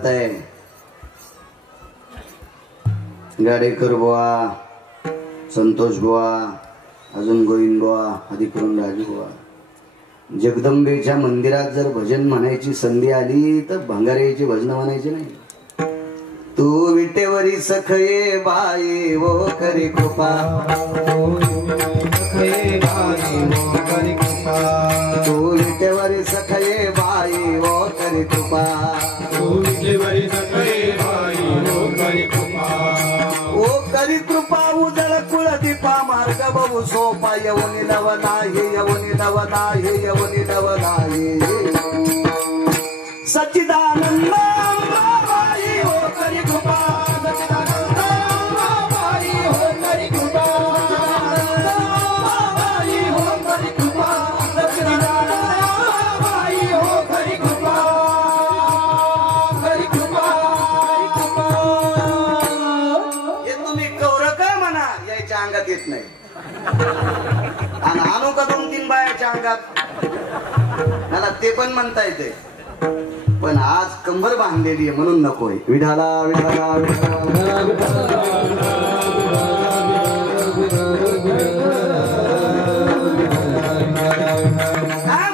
सांगत आहे, गाडेकर बुवा, संतोष बुवा, अजून गोविंद बुवा, अधिकरून राजू बुवा, जगदंबेच्या मंदिरात जर भजन म्हणायची संधी आली तर भंगाऱ्याची भजन म्हणायची नाही. तू विटेवरी सखये बाई वो करी कृपा, तू विटेवरी सखये बाई वो करी कृपा, ओ करी कृपा उजळ कुळ दीपा मार्ग बहु सोपा यवनी नवना हे यवनी नवना हे यवनी नवना हे सच्चिदानंद बाई हो करी कृपा, सच्चिदानंद बाई हो करी कृपा, बाई हो करी कृपा, सच्चिदानंद बाई हो करी कृपा, करी कृपा, कृपा. हे तुम्ही कौर का म्हणा, यायच्या अंगात येत नाही. आणि आणू का 2-3 बायाच्या अंगात, मला ते पण म्हणता येते, पण आज कंबर बांधलेली आहे म्हणून नकोय. विठाला विठाला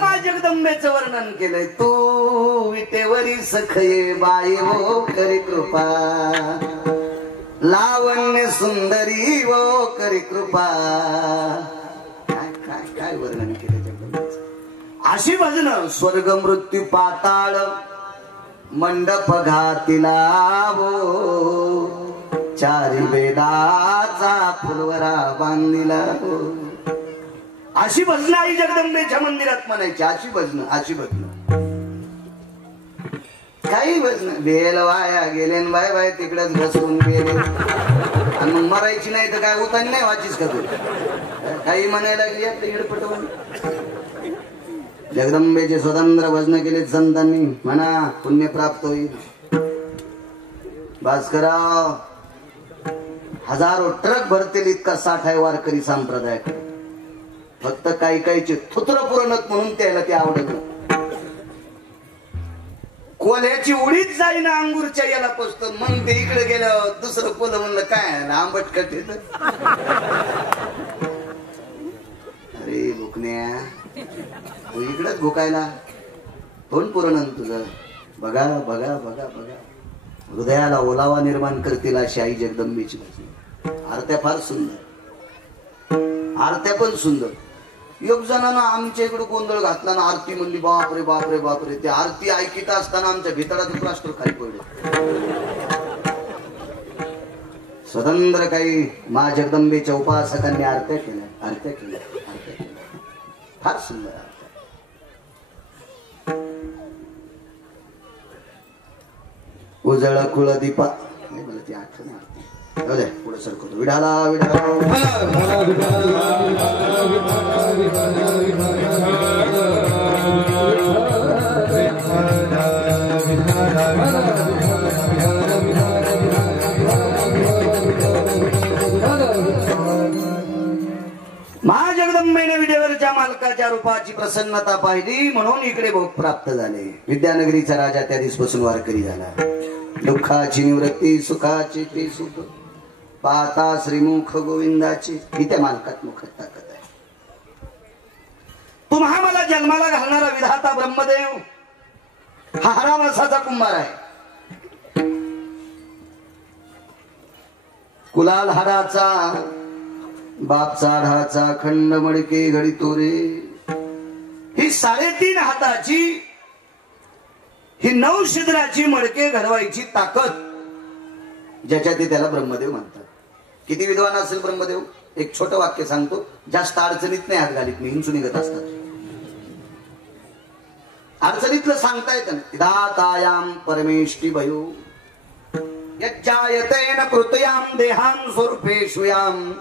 मा जगदंबेचं वर्णन केलंय. तू विटेवरी सखये बाई हो करी कृपा, लावण्य सुंदरी वो करी कृपा. काय काय काय वर्णन केलं जगदंबेचं. अशी भजन स्वर्ग मृत्यू पाताळ मंडप घातिला वो, चारी वेदाचा फुलवरा बांधिला हो. अशी भजन आई जगदंबेच्या मंदिरात म्हणायची. अशी भजन, अशी भजन. काही भजन बेल वाया गेले बाय बाय तिकडेच घसरून गेले. आणि मग मरायची नाही तर काय उतानी नाही वाचीस का तू. काही म्हणायला लागली आपली हिडपटवून. जगदंबेचे स्वतंत्र भजन केले संतांनी, म्हणा पुण्य प्राप्त होईल. भास्करराव हजारो ट्रक भरतील इतका साठा आहे वारकरी संप्रदायाकडे. फक्त काही काहीचे थुत्र पुरणत म्हणून त्याला ते आवडत. कोल्याची उडीच जाईना अंगूरच्या याला पोचतो. मग ते इकडे गेलं दुसरं कोलं म्हणलं काय आंबट कटे. अरे भुकण्या तू इकडेच भुकायला तोंड पुरण तुझं. बघा बघा बघा बघा, हृदयाला ओलावा निर्माण करतील अशी आई जगदंबेची भजन. आरत्या फार सुंदर, आरत्या पण सुंदर. एक जणांना आमच्या इकडे गोंधळ घातला ना, आरती म्हणली बापरे बापरे बापरे. ते आरती ऐकित असताना आमच्या भितडाचं प्लास्टर खाली पडलं. स्वतंत्र काही मा जगदंबेच्या उपासकांनी आरत्या केल्या, आरत्या केल्या, आरत्या केल्या. फार सुंदर आरत्या. उजळ कुळ दीपा, मला ती आठवण आरती पुढे सरकवतो. विढाला विढाला महाजगदंबेने विडेवरच्या मालकाच्या रूपाची प्रसन्नता पाहिली म्हणून इकडे भोग प्राप्त झाले. विद्यानगरीचा राजा त्या दिवसापासून वारकरी झाला. दुःखाची निवृत्ती, सुखाची ते सुख पाहता श्रीमुख गोविंदाची. ही त्या मालकात मुखात ताकद आहे. तुम्हा मला जन्माला घालणारा विधाता ब्रह्मदेव हा हरावसाचा कुंभार आहे. कुलाल हाडाचा, बापचा ढाचा, खंड मडके घडी तोरे, ही 3.5 हाताची, ही 9 शिद्राची मडके घडवायची ताकद ज्याच्यात त्याला ब्रह्मदेव म्हणतात. किती विद्वान असेल ब्रह्मदेव. एक छोटं वाक्य सांगतो, जास्त अडचणीत नाही हात घालीत नाही, हिंचू निघत असतात. अडचणीतलं सांगता येतं. दातायाम परमेष्टी भयो यज्जायतेन कृतयाम देहां स्वरूपेष्वयाम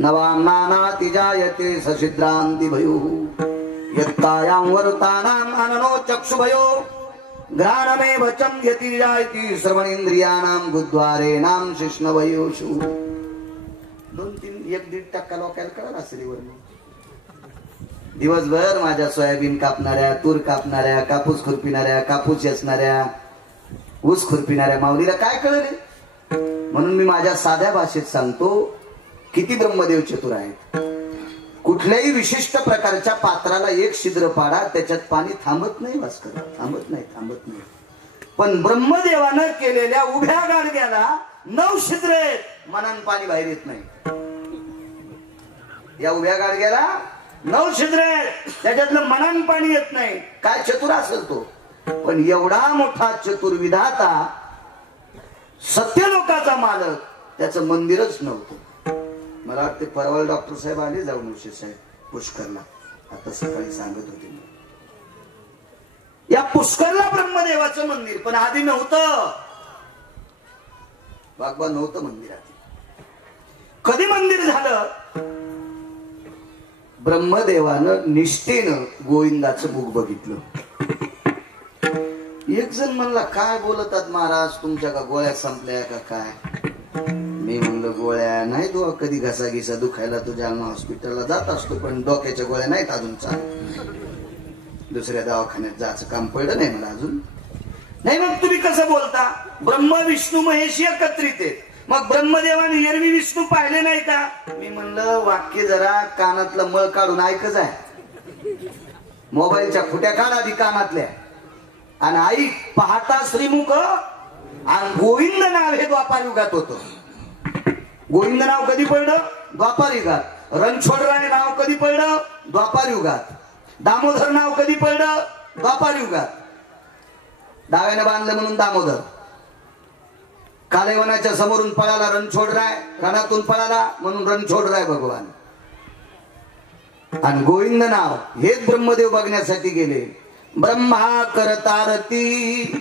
नवाम नानाति जायते सशिद्रांति भयो यत्तायां वरुतानां अननो चक्षुभयो घ्राणमे वचम यति जायति श्रवणेंद्रियानां गुद्वारेणां शिष्णवयोषु. 2-3-1-1.5% लोकांना कळलं असेल वरून. दिवसभर माझ्या सोयाबीन कापणाऱ्या, तूर कापणाऱ्या, कापूस खुरपिणाऱ्या, कापूस वेचणाऱ्या ऊस खुरपिणाऱ्या माऊलीला काय कळले? म्हणून मी माझ्या साध्या भाषेत सांगतो, किती ब्रह्मदेव चतुर आहेत. कुठल्याही विशिष्ट प्रकारच्या पात्राला एक छिद्र पाडा, त्याच्यात पाणी थांबत नाही भास्कर, थांबत नाही. पण ब्रह्मदेवानं केलेल्या उभ्या गाडग्याला 9 छिद्र आहेत, मनान पाणी बाहेर येत नाही. या उभ्या गाडग्याला 9 छिद्र आहेत, त्याच्यातलं मनान पाणी येत नाही. काय चतुर असेल तो. पण एवढा मोठा चतुर विधाता, सत्यलोकाचा मालक, त्याचं मंदिरच नव्हतं. मला वाटते परवा डॉक्टर साहेब आले जाऊन उशे साहेब पुष्करला, आता सकाळी सांगत होते. या पुष्करला ब्रह्मदेवाचं मंदिर, पण आधी नव्हतं. बागबा नव्हतं मंदिर आधी. कधी मंदिर झालं? ब्रह्मदेवानं निष्ठेनं गोविंदाचं मुख बघितलं. एक जण म्हणला, काय बोलतात महाराज, तुमच्या का गोळ्या संपल्या का काय? मी म्हणलं, गोळ्या नाही दो, कधी घसा दुखायला तो जालना हॉस्पिटलला जात असतो, पण डोक्याच्या गोळ्या नाहीत अजून चालू. दुसऱ्या दवाखान्यात जायचं काम पडलं नाही मला अजून. नाही, मग तुम्ही कसं बोलता? ब्रह्म विष्णू महेश एकत्रित आहेत, मग ब्रह्मदेवाने एरवी विष्णू पाहिले नाही का? मी म्हणलं, वाक्य जरा कानातलं मळ काढून ऐकच आहे. मोबाईलच्या फुट्या काढ आधी कानातल्या आणि आई पाहता श्रीमुख. आणि गोविंद नाव हे द्वापार युगात होतं. गोविंद नाव कधी पडलं? द्वापार युगात. रणछोडराय नाव कधी पडलं? द्वापार युगात. दामोदर नाव कधी पडलं? द्वापार युगात. डाव्याने बांधलं म्हणून दामोदर. कालेवनाच्या समोरून पळाला रणछोडराय, रणातून पळाला म्हणून रणछोडराय भगवान. आणि गोविंद नाव हेच ब्रह्मदेव बघण्यासाठी गेले. ब्रह्मा करतारती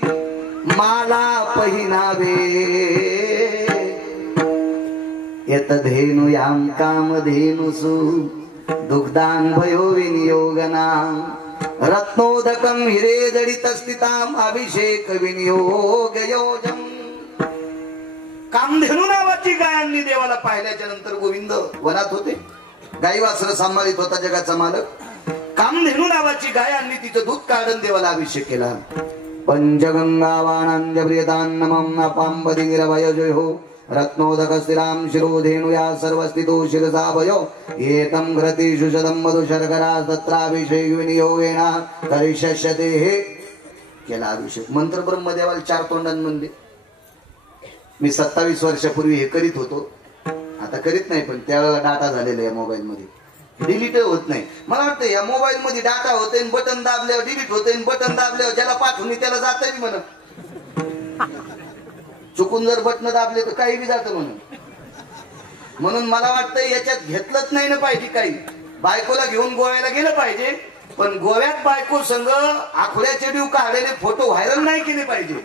माला पहिनावे, यत धेनु याम कामधेनुसु दुग्धान भयो विनियोगनाम रत्नोदकम हिरे जडित स्थिताम अभिषेक विनियोग योजम. कामधेनू नावाची गायांनी देवाला पाहिल्याच्या नंतर गोविंद वनात होते. गाई वासरं सांभाळीत होता जगाचा मालक. कामधेनू नावाची गायांनी तिचं दूध काढून देवाला अभिषेक केला. पंचगंगावाणांज प्रियतान्नमं अपांबदि निरवयजो हो रत्नोदक स्थिराम शिरोधेनु या सर्वस्थितो शिरसाभयो एतं घ्रति शुशदं मधु शर्करा तत्राभिषेक विनियोगेन करिष्यते. हे केला अभिषेक. मंत्र ब्रह्मदेवाला 4 तोंडांनी म्हणले. मी 27 वर्षापूर्वी हे करीत होतो, आता करीत नाही, पण त्यावेळेला डाटा झालेला आहे मोबाईल मध्ये, डिलीट होत नाही. मला वाटतं या मोबाईल मध्ये डाटा होते, बटन दाबल्यावर डिलीट होते, बटन दाबल्यावर ज्याला पाठवून त्याला जात म्हणून. चुकून जर बटन दाबले तर काही बी जातं म्हणून मला वाटतं याच्यात घेतलंच नाही ना पाहिजे. काही बायकोला घेऊन गोव्याला गेलं पाहिजे, पण गोव्यात बायको संग आखड्याचे डिव काढलेले फोटो व्हायरल नाही केले पाहिजे.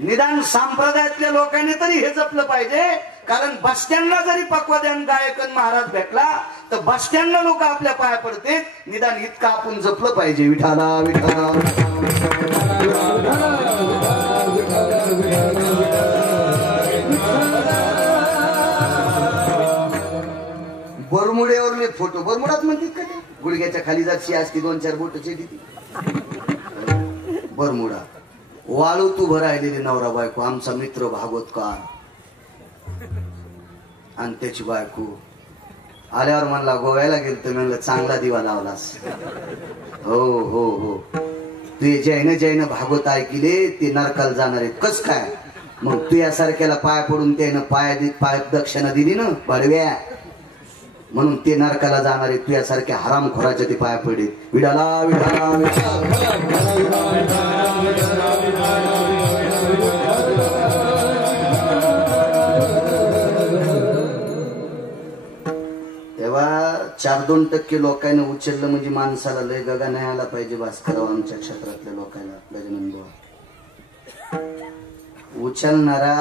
निदान संप्रदायातल्या लोकांनी तरी हे जपलं पाहिजे. कारण बस स्टँडला जरी पक्वाद्यान गायकन महाराज भेटला तर बस स्टँडला लोक आपल्या पाया पडते. निदान इतकं आपण जपलं पाहिजे. विठाला विठाला बरमुड्यावरले फोटो, बरमुडात म्हणतात का ते? गुडघ्याच्या खाली जातशी असती 2-4 बोटची ती बरमुडा. वाळू तू भरायलेली नवरा बायको, आमचा मित्र भागवतकार आणि त्याची बायको आल्यावर म्हणला, गोव्याला गेलतो. म्हणलं, चांगला दिवा लावलास. हो हो हो, तू जैन भागवत ऐकिले ते नरकाला जाणार आहेत. कस काय? मग तू यासारख्याला पाया पडून त्यानं पाय दक्षिणा दिली ना बडव्या, म्हणून ते नरकाला जाणार आहेत. तू यासारख्या हरामखोराच्या ते पाया पडले. विडाला विडाला तेव्हा 4-2% लोकांना उचललं म्हणजे माणसाला लय गगा नाही आला पाहिजे. भास्करराव आमच्या क्षेत्रातल्या लोकांना गजानन बुवा उचलणारा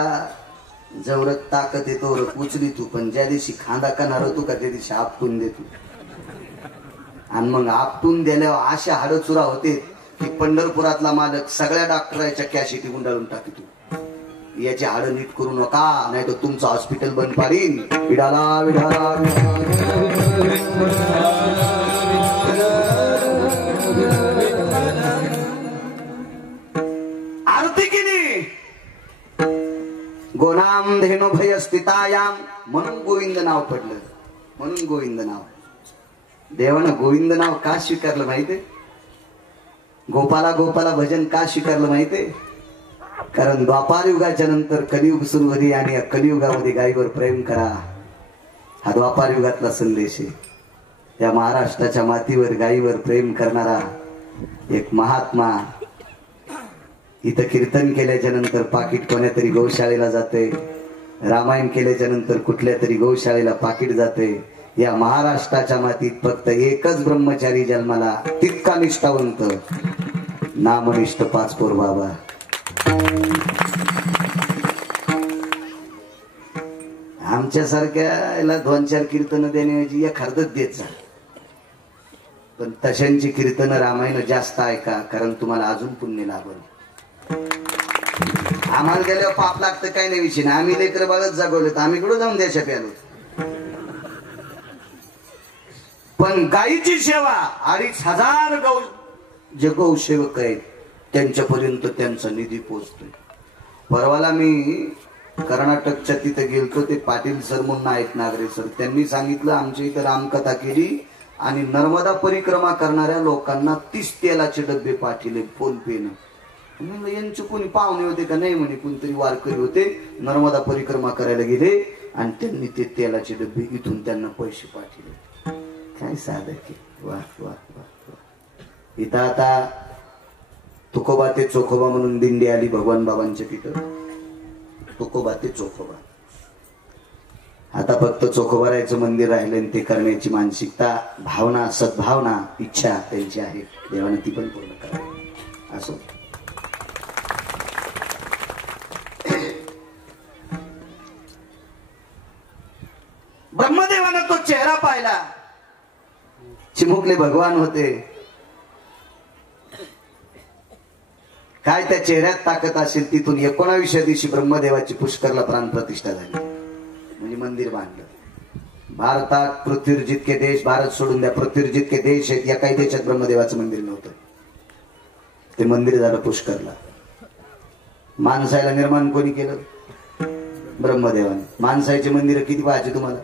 जवळ ताकद येतो उचली तू, पण ज्या दिवशी खांदा करणार होतो का त्या दिवशी आपटून देतो. आणि मग आपटून दिल्यावर अशा हाड चुरा होते की पंढरपुरातला मालक सगळ्या डॉक्टरांच्या कॅशिटी गुंडाळून टाकतो. याची हाड नीट करू नका, नाही तर तुमचं हॉस्पिटल बंद पाडीन. विडाला विडाला भय स्थितायाम, म्हणून गोविंद नाव पडलं. म्हणून गोविंद नाव. देवानं गोविंद नाव का स्वीकारलं माहितीये? गोपाला गोपाला भजन का स्वीकारलं माहितीये? कारण द्वापार युगाच्या नंतर कलियुग सुरू होते आणि या कलियुगामध्ये गायीवर प्रेम करा, हा द्वापार युगातला संदेश आहे. या महाराष्ट्राच्या मातीवर गायीवर प्रेम करणारा एक महात्मा इथं कीर्तन केल्याच्या नंतर पाकिट कोणत्या तरी गौशाळेला जाते, रामायण केल्याच्या नंतर कुठल्या तरी गौशाळेला पाकिट जाते. या महाराष्ट्राच्या मातीत फक्त एकच ब्रह्मचारी जन्माला, तितका निष्ठावंत, नामनिष्ठ पाचपोर बाबा. आमच्यासारख्या याला 2-4 कीर्तन देण्याऐवजी एखादच देत जा, पण तशांची कीर्तन रामायण जास्त ऐका, कारण तुम्हाला अजून पुण्य लाभल. आम्हाला गेल्यावर पाप लागतं काही नाही विषय नाही. आम्ही लेकर बाळच जागवलेत, आम्ही कुठं जाऊन देशात आलो. पण गायीची सेवा 2500 जे गौसेवक आहेत त्यांच्यापर्यंत त्यांचा निधी पोहोचतोय. परवाला मी कर्नाटकच्या तिथे गेलतो, ते पाटील सर म्हणून आहेत नागरे सर, त्यांनी सांगितलं आमच्या इथं रामकथा केली आणि नर्मदा परिक्रमा करणाऱ्या लोकांना 30 तेलाचे डबे पाठवले फोन पेनं. म्हणलं यांचे कोणी पाहुणे होते का? नाही म्हणे, कोणतरी वारकरी होते, नर्मदा परिक्रमा करायला गेले आणि त्यांनी ते तेलाचे डबे इथून त्यांना पैसे पाठवले. काय साधं की. वा वा वा. इथं आता तुकोबा ते चोखोबा म्हणून दिंडी आली भगवान बाबांच्या तिथं. तुकोबा ते चोखोबा. आता फक्त चोखोबारायचं मंदिर राहिलं, ते करण्याची मानसिकता, भावना, सद्भावना, इच्छा त्यांची आहे. देवाने ती पण पूर्ण करावी. असो. ब्रह्मदेवानं तो चेहरा पाहिला, चिमुकले भगवान होते. काय त्या चेहऱ्यात ताकद असेल, तिथून 19व्या दिवशी ब्रह्मदेवाची पुष्करला प्राण प्रतिष्ठा झाली, म्हणजे मंदिर बांधलं. भारतात पृथ्वीवर जितके देश, भारत सोडून द्या, पृथ्वीवर जितके देश आहेत, या काही देशात ब्रह्मदेवाचं मंदिर नव्हतं. ते मंदिर झालं पुष्करला. माणसाला निर्माण कोणी केलं? ब्रह्मदेवाने. माणसाचे मंदिर किती पाहायचे तुम्हाला?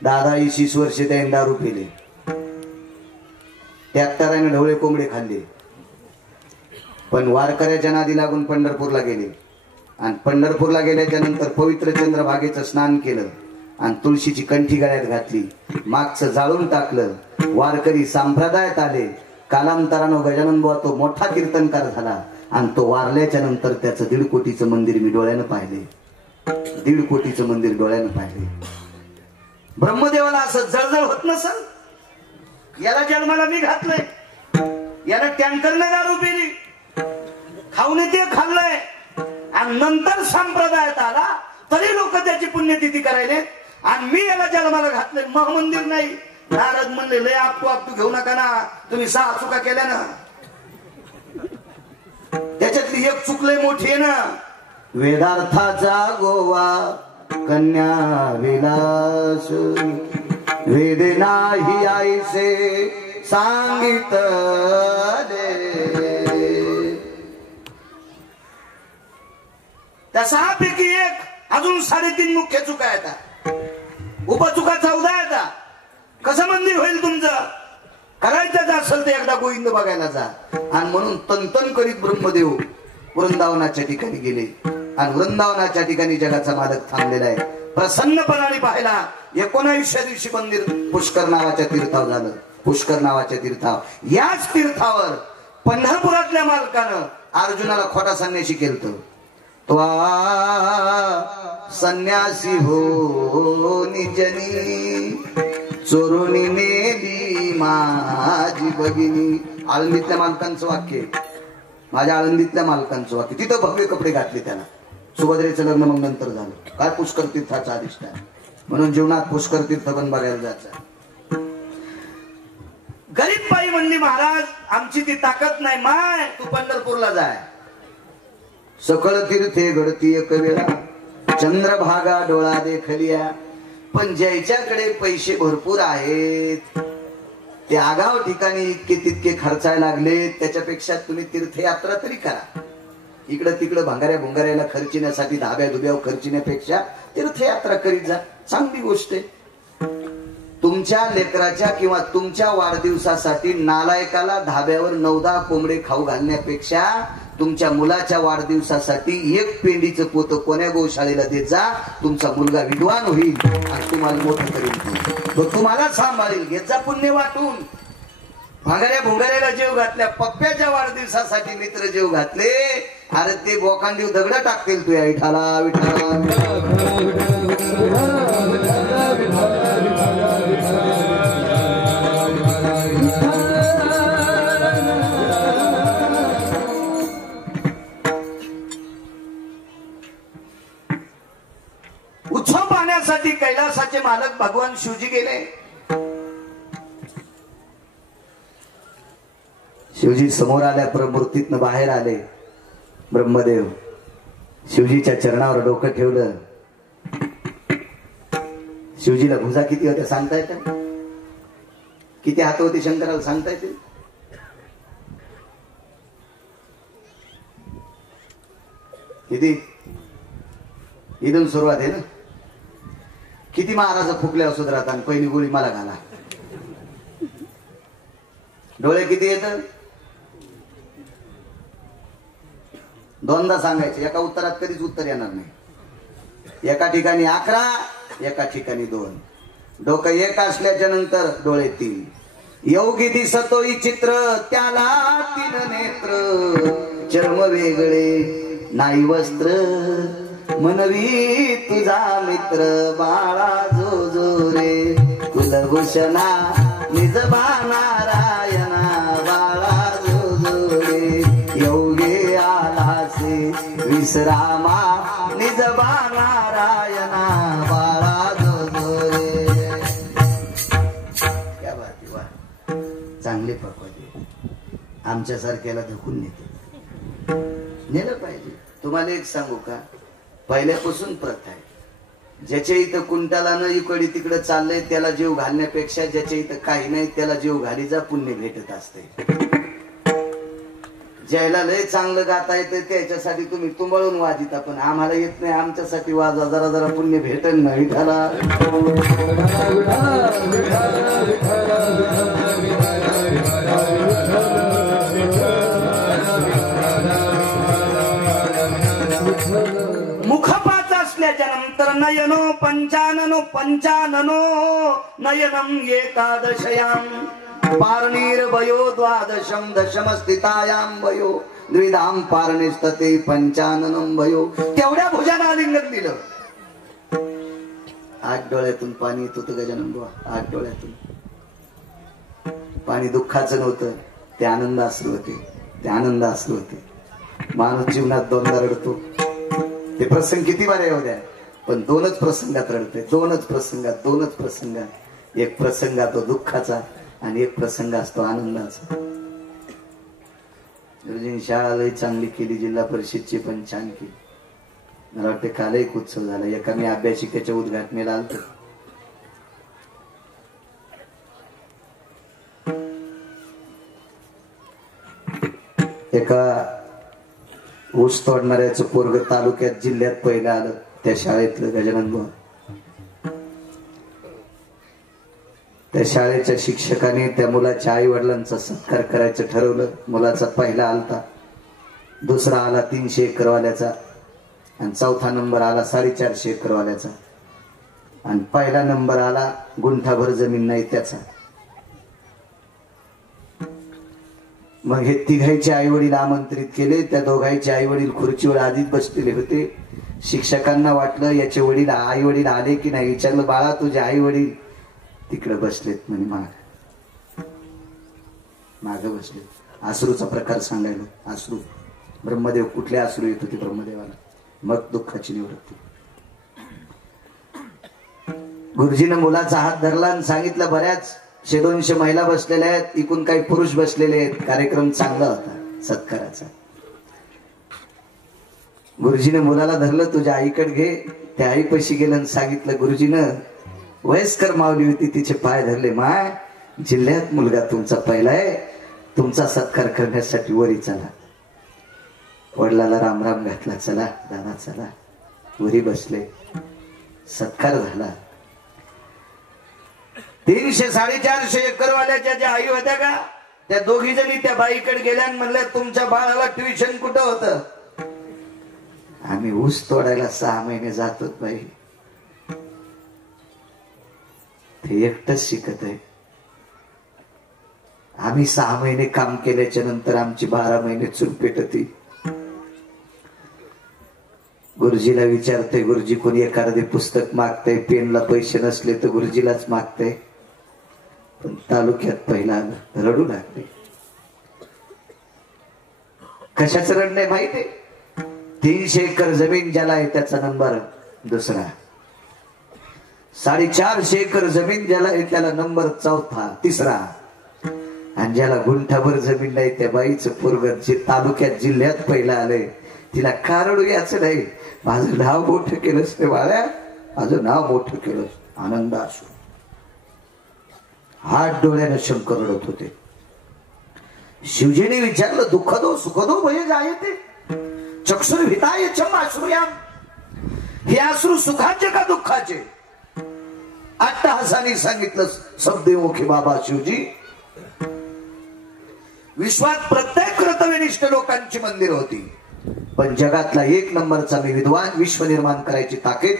10-20 वर्षे त्याने दारू पिले, ट्रॅक्टराने ढवळे कोंबडे खाल्ले, पण वारकऱ्याच्या नादी लागून पंढरपूरला गेले. आणि पंढरपूरला गेल्याच्या नंतर पवित्र चंद्रभागेचं स्नान केलं आणि तुळशीची कंठी गळ्यात घातली, मागचं जाळून टाकलं. वारकरी संप्रदायात आले. कालांतरानं गजानन बुवा तो मोठा कीर्तनकार झाला आणि तो वारल्याच्या नंतर त्याचं 1.5 कोटीचं मंदिर मी डोळ्यानं पाहिले. 1.5 कोटीचं मंदिर डोळ्यानं पाहिले. ब्रह्मदेवाला असं जळजळ होत नसल, याला जन्माला मी घातलंय, याला टँकरने दारू पिली, खाऊन ते खाल्लंय, आणि नंतर संप्रदायात आला तरी लोक त्याची पुण्यतिथी करायले, आणि मी याला जन्माला घातलंय, मग मंदिर नाही. नारद म्हणले लय आपू घेऊ नका ना, तुम्ही 6 चुका केल्या ना, त्याच्यातली एक चुकलंय मोठी आहे ना. वेदार्थाचा गोवा कन्या विलास, वेद नाही आईसे सांगितले. त्या 6 पैकी एक, अजून 3.5 मुख्य चुका येतात, उपचुका 14 येतात. कसं मंदिर होईल तुमचं? करायचं असेल तर एकदा गोविंद बघायला जा. आणि म्हणून तनतन करीत ब्रह्मदेव वृंदावनाच्या ठिकाणी गेले, आणि वृंदावनाच्या ठिकाणी जगाचा मालक थांबलेला आहे. प्रसन्नपणाने पाहिला. 19व्या दिवशी मंदिर पुष्कर नावाच्या तीर्थावर झालं. पुष्कर नावाच्या तीर्थावर, याच तीर्थावर पंढरपुरातल्या मालकानं अर्जुनाला खोटा संन्यासी केलं. तो संन्यासी हो निजनी, चोरुनी नेली माझी भगिनी. आळंदीतल्या मालकांचं वाक्य, माझ्या आळंदीतल्या मालकांचं वाक्य. तिथं भव्य कपडे घातले त्याला. सुभद्रेचं लग्न मग नंतर झालं. काय पुष्कर तीर्थाचा अधिष्ठान, म्हणून जीवनात पुष्कर तीर्थ पण बघायला जायचं. गरीब बाई म्हणली महाराज आमची ती ताकद नाही, माय तू पंढरपूरला जाय. सकळ तीर्थे घडती एक वेळा, चंद्रभागा डोळा देखलिया. पण ज्याच्याकडे पैसे भरपूर आहेत, ते आगाव ठिकाणी इतके तितके खर्चायला लागले, त्याच्यापेक्षा तुम्ही तीर्थयात्रा तरी करा. इकडं तिकडं भांगाऱ्या भुंगाऱ्याला खर्चिण्यासाठी धाब्या धुब्यावर खर्चिण्यापेक्षा तीर्थयात्रा करीत जा, चांगली गोष्ट आहे. तुमच्या लेकराच्या किंवा तुमच्या वाढदिवसासाठी नालायकाला धाब्यावर 9-10 कोंबडे खाऊ घालण्यापेक्षा तुमच्या मुलाच्या वाढदिवसासाठी एक पेंडीचं पोतं कोण्या गोशाळेला देत जा. तुमचा मुलगा विद्वान होईल आणि तुम्हाला मोठं करेल, तो तुम्हाला सांभाळेल. घेत जा पुण्य वाटून. भांगाऱ्या भुंगाऱ्याला जेव घातल्या, पप्प्याच्या वाढदिवसासाठी मित्र जेव घातले, अरे ते बोकांडीव दगड टाकतील तुया विठाला विठाला. उत्सव पाहण्यासाठी कैलासाचे मालक भगवान शिवजी गेले. शिवजी समोर आल्या, प्रमूर्तीतनं बाहेर आले. ब्रह्मदेव शिवजीच्या चरणावर डोकं ठेवलं. शिवजीला भुजा किती होत्या सांगता येतं? किती हात होते शंकराला सांगता येतील? किती? इथून सुरुवात आहे ना. किती महाराज फुकल्या सुधरात आणि पहिली गोळी मला घाला. डोळे किती येत? दोनदा सांगायचे. एका उत्तरात कधीच उत्तर येणार नाही. एका ठिकाणी 11, एका ठिकाणी 2. डोकं एक असल्याच्या नंतर डोळे 3. योगी दिसतोई चित्र त्याला 3 नेत्र. चर्म वेगळे नाही वस्त्र मनवी तुझा मित्र. बाळा जो जो रे कुलभूषणा निजबा नारायणा. बाळा जो जो रे योगे आलासे विश्रामा निजबा नारायणा. बाळा जो जो रे. क्या बात वा. चांगले पकवायचे. आमच्यासारख्याला धकून नेते. नेलं पाहिजे. तुम्हाला एक सांगू का, पहिल्यापासून प्रथा आहे. ज्याच्या इथं कुंटालानं इकडे तिकडे चाललंय त्याला जीव घालण्यापेक्षा ज्याच्या इथं काही नाही त्याला जीव घाली जा, पुण्य भेटत असते. ज्याला लय चांगलं गाता येतं त्याच्यासाठी तुम्ही तुंबळून वाजिता, पण आम्हाला येत नाही, आमच्यासाठी वाजा. जरा जरा पुण्य भेटल नाही त्याला. मुखपाच असल्याच्या नंतर नयनो पंचाननो पंचाननो नयनम एकादशयाम पारणीर्वयो द्वादशम दशम स्थितायाम वयो द्विधाम पारणिस्तते पंचाननम वयो. तेवढ्या भुजानं आलिंगन दिलं. 8 डोळ्यातून पाणी येत होतं गजानन बुवा. 8 डोळ्यातून पाणी दुःखाचं नव्हतं, ते आनंद अश्रू होते. ते आनंद अश्रू होते. माणूस जीवनात 2दा रडतो. ते प्रसंग किती बारे येऊ द्या, पण 2च प्रसंगात रडते. 2च प्रसंगात. एक प्रसंग तो दुःखाचा आणि एक प्रसंग असतो आनंदाचा. गुरुजींनी शाळा लई चांगली केली, जिल्हा परिषदची पण छान केली. मला वाटतं काल एक उत्सव झाला. एका मी अभ्यासिकेच्या उद्घाटनेला आलतो. एका ऊस तोडणाऱ्याचं पोरग तालुक्यात जिल्ह्यात पहिलं आलं. त्या शाळेतलं गजानन बुवा. त्या शाळेच्या शिक्षकाने त्या मुलाच्या आई वडिलांचा सत्कार करायचं ठरवलं. मुलाचा पहिला आलता, दुसरा आला 300 एकरवाल्याचा आणि चौथा नंबर आला 450 एकरवाल्याचा आणि पहिला नंबर आला गुंठाभर जमीन नाही त्याचा. मग हे तिघांचे आई वडील आमंत्रित केले. त्या दोघांचे आई वडील खुर्चीवर आधीच बसलेले होते. शिक्षकांना वाटलं याचे वडील आई वडील आले की नाही. विचारलं, बाळा तुझे आई वडील तिकडे बसलेत म्हणे. माग बसले. अश्रूचा प्रकार सांगायला. अश्रू ब्रह्मदेव कुठले अश्रू येत होते ब्रह्मदेवाला. मग दुःखाची निवृत्ती. गुरुजीनं मुलाचा हात धरला आणि सांगितलं, बऱ्याच 100-200 महिला बसलेल्या आहेत, इकून काही पुरुष बसलेले आहेत. कार्यक्रम चांगला होता सत्काराचा. गुरुजीनं मुलाला धरलं, तुझ्या आईकडे घे. त्या आईपाशी गेलं आणि सांगितलं, गुरुजीनं वयस्कर माऊली होती तिचे पाय धरले. माय जिल्ह्यात मुलगा तुमचा पहिला आहे, तुमचा सत्कार करण्यासाठी वरी चला. वडिलाला राम राम घातला, चला दादा चला. वरी बसले, सत्कार झाला. 300-450 एकर वाल्याच्या ज्या आई होत्या का, त्या दोघी जणी त्या बाईकडे गेल्या आणि म्हणल्या, तुमच्या बाळाला ट्युशन कुठं होतं? आम्ही ऊस तोडायला 6 महिने जातो बाई, ते एकटंच शिकत आहे. आम्ही 6 महिने काम केल्याच्या नंतर आमची 12 महिने चूल पेटती. गुरुजीला विचारते, गुरुजी कोणी एखादे पुस्तक मागते, पेनला पैसे नसले तर गुरुजीलाच मागते. पण तालुक्यात पहिला रडू लागले. कशाचं रड नाही माहिती? 300 एकर जमीन ज्याला आहे त्याचा नंबर दुसरा, 450 एकर जमीन ज्याला आहे त्याला नंबर चौथा, तिसरा, आणि ज्याला गुंठाभर जमीन नाही त्या बाईचं पोरगं जे तालुक्यात जिल्ह्यात पहिला आलंय, तिला का रडू याचं नाही? माझं नाव मोठं केलंस रे बाळ्या, माझं नाव मोठं केलंस. आनंद असो. हात डोळ्याने शंकर रडत होते. शिवजीने विचारलं, दुःख दो सुख दो भय जायते चक्षुर हिताय चम अश्रुयाम. हे अश्रू सुखाचे का दुःखाचे? अट्टहासाने सांगितलं सबदेवोखी बाबा शिवजी. विश्वात प्रत्येक कर्तव्यनिष्ठ लोकांची मंदिर होती, पण जगातला 1 नंबरचा मी विद्वान, विश्व निर्माण करायची ताकद,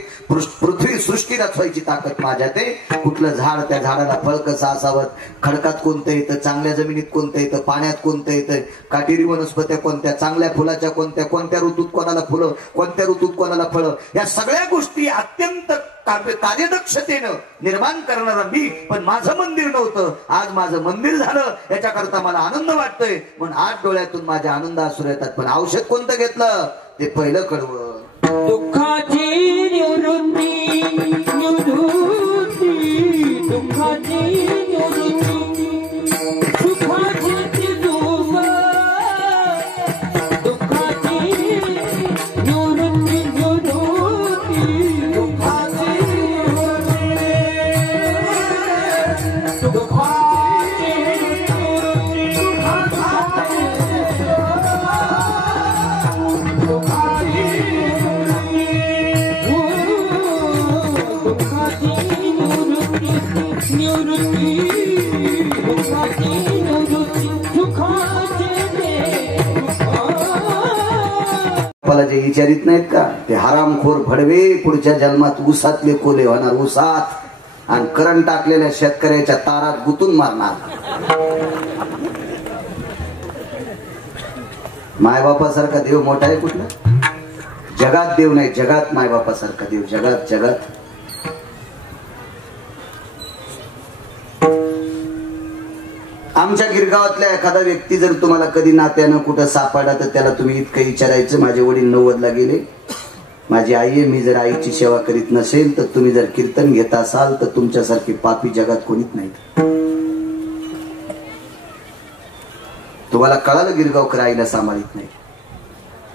पृथ्वी सृष्टी रचवायची ताकद माझ्यात आहे. कुठलं झाड, त्या झाडाला फळ कसं असावं, खडकात कोणतं येतं, चांगल्या जमिनीत कोणतं येतं, पाण्यात कोणतं येतं, काटेरी वनस्पत्या कोणत्या, चांगल्या फुलाच्या कोणत्या, कोणत्या ऋतूत कोणाला फुलं, कोणत्या ऋतूत कोणाला फळं, या सगळ्या गोष्टी अत्यंत कार्यदक्षतेनं निर्माण करणारा मी. पण माझं मंदिर नव्हतं, आज माझं मंदिर झालं, याच्याकरता मला आनंद वाटतोय. म्हणून 8 डोळ्यातून माझ्या आनंद असू येतात. पण औषध कोणतं घेतलं ते पहिलं कडवं. दुःखाची निवृत्ती, निवृत्ती, दुःखाची निवृत्ती, सुखाची दुःख, दुःखाची निवृत्ती, निवृत्ती, दुःखाची निवृत्ती, दुःखाची मला जे विचारित नाहीत का, ते हरामखोर भडवे पुढच्या जन्मात ऊसातले कोले होणार, ऊसात, आणि करंट टाकलेल्या शेतकऱ्याच्या तारात गुतून मारणार. मायबापासारखा देव मोठा आहे कुठला? जगात देव नाही, जगात मायबापासारखा देव, जगात जगात. आमच्या गिरगावातल्या एखादा व्यक्ती जर तुम्हाला कधी नात्यानं कुठं सापडला तर त्याला तुम्ही इतकं विचारायचं, माझे वडील 90ला गेले, माझी आई आहे, मी जर आईची सेवा करीत नसेल तर तुम्ही जर कीर्तन घेत असाल तर तुमच्यासारखी पापी जगात कोणीच नाही. तुम्हाला कळालं गिरगावकर आईला सांभाळीत नाही,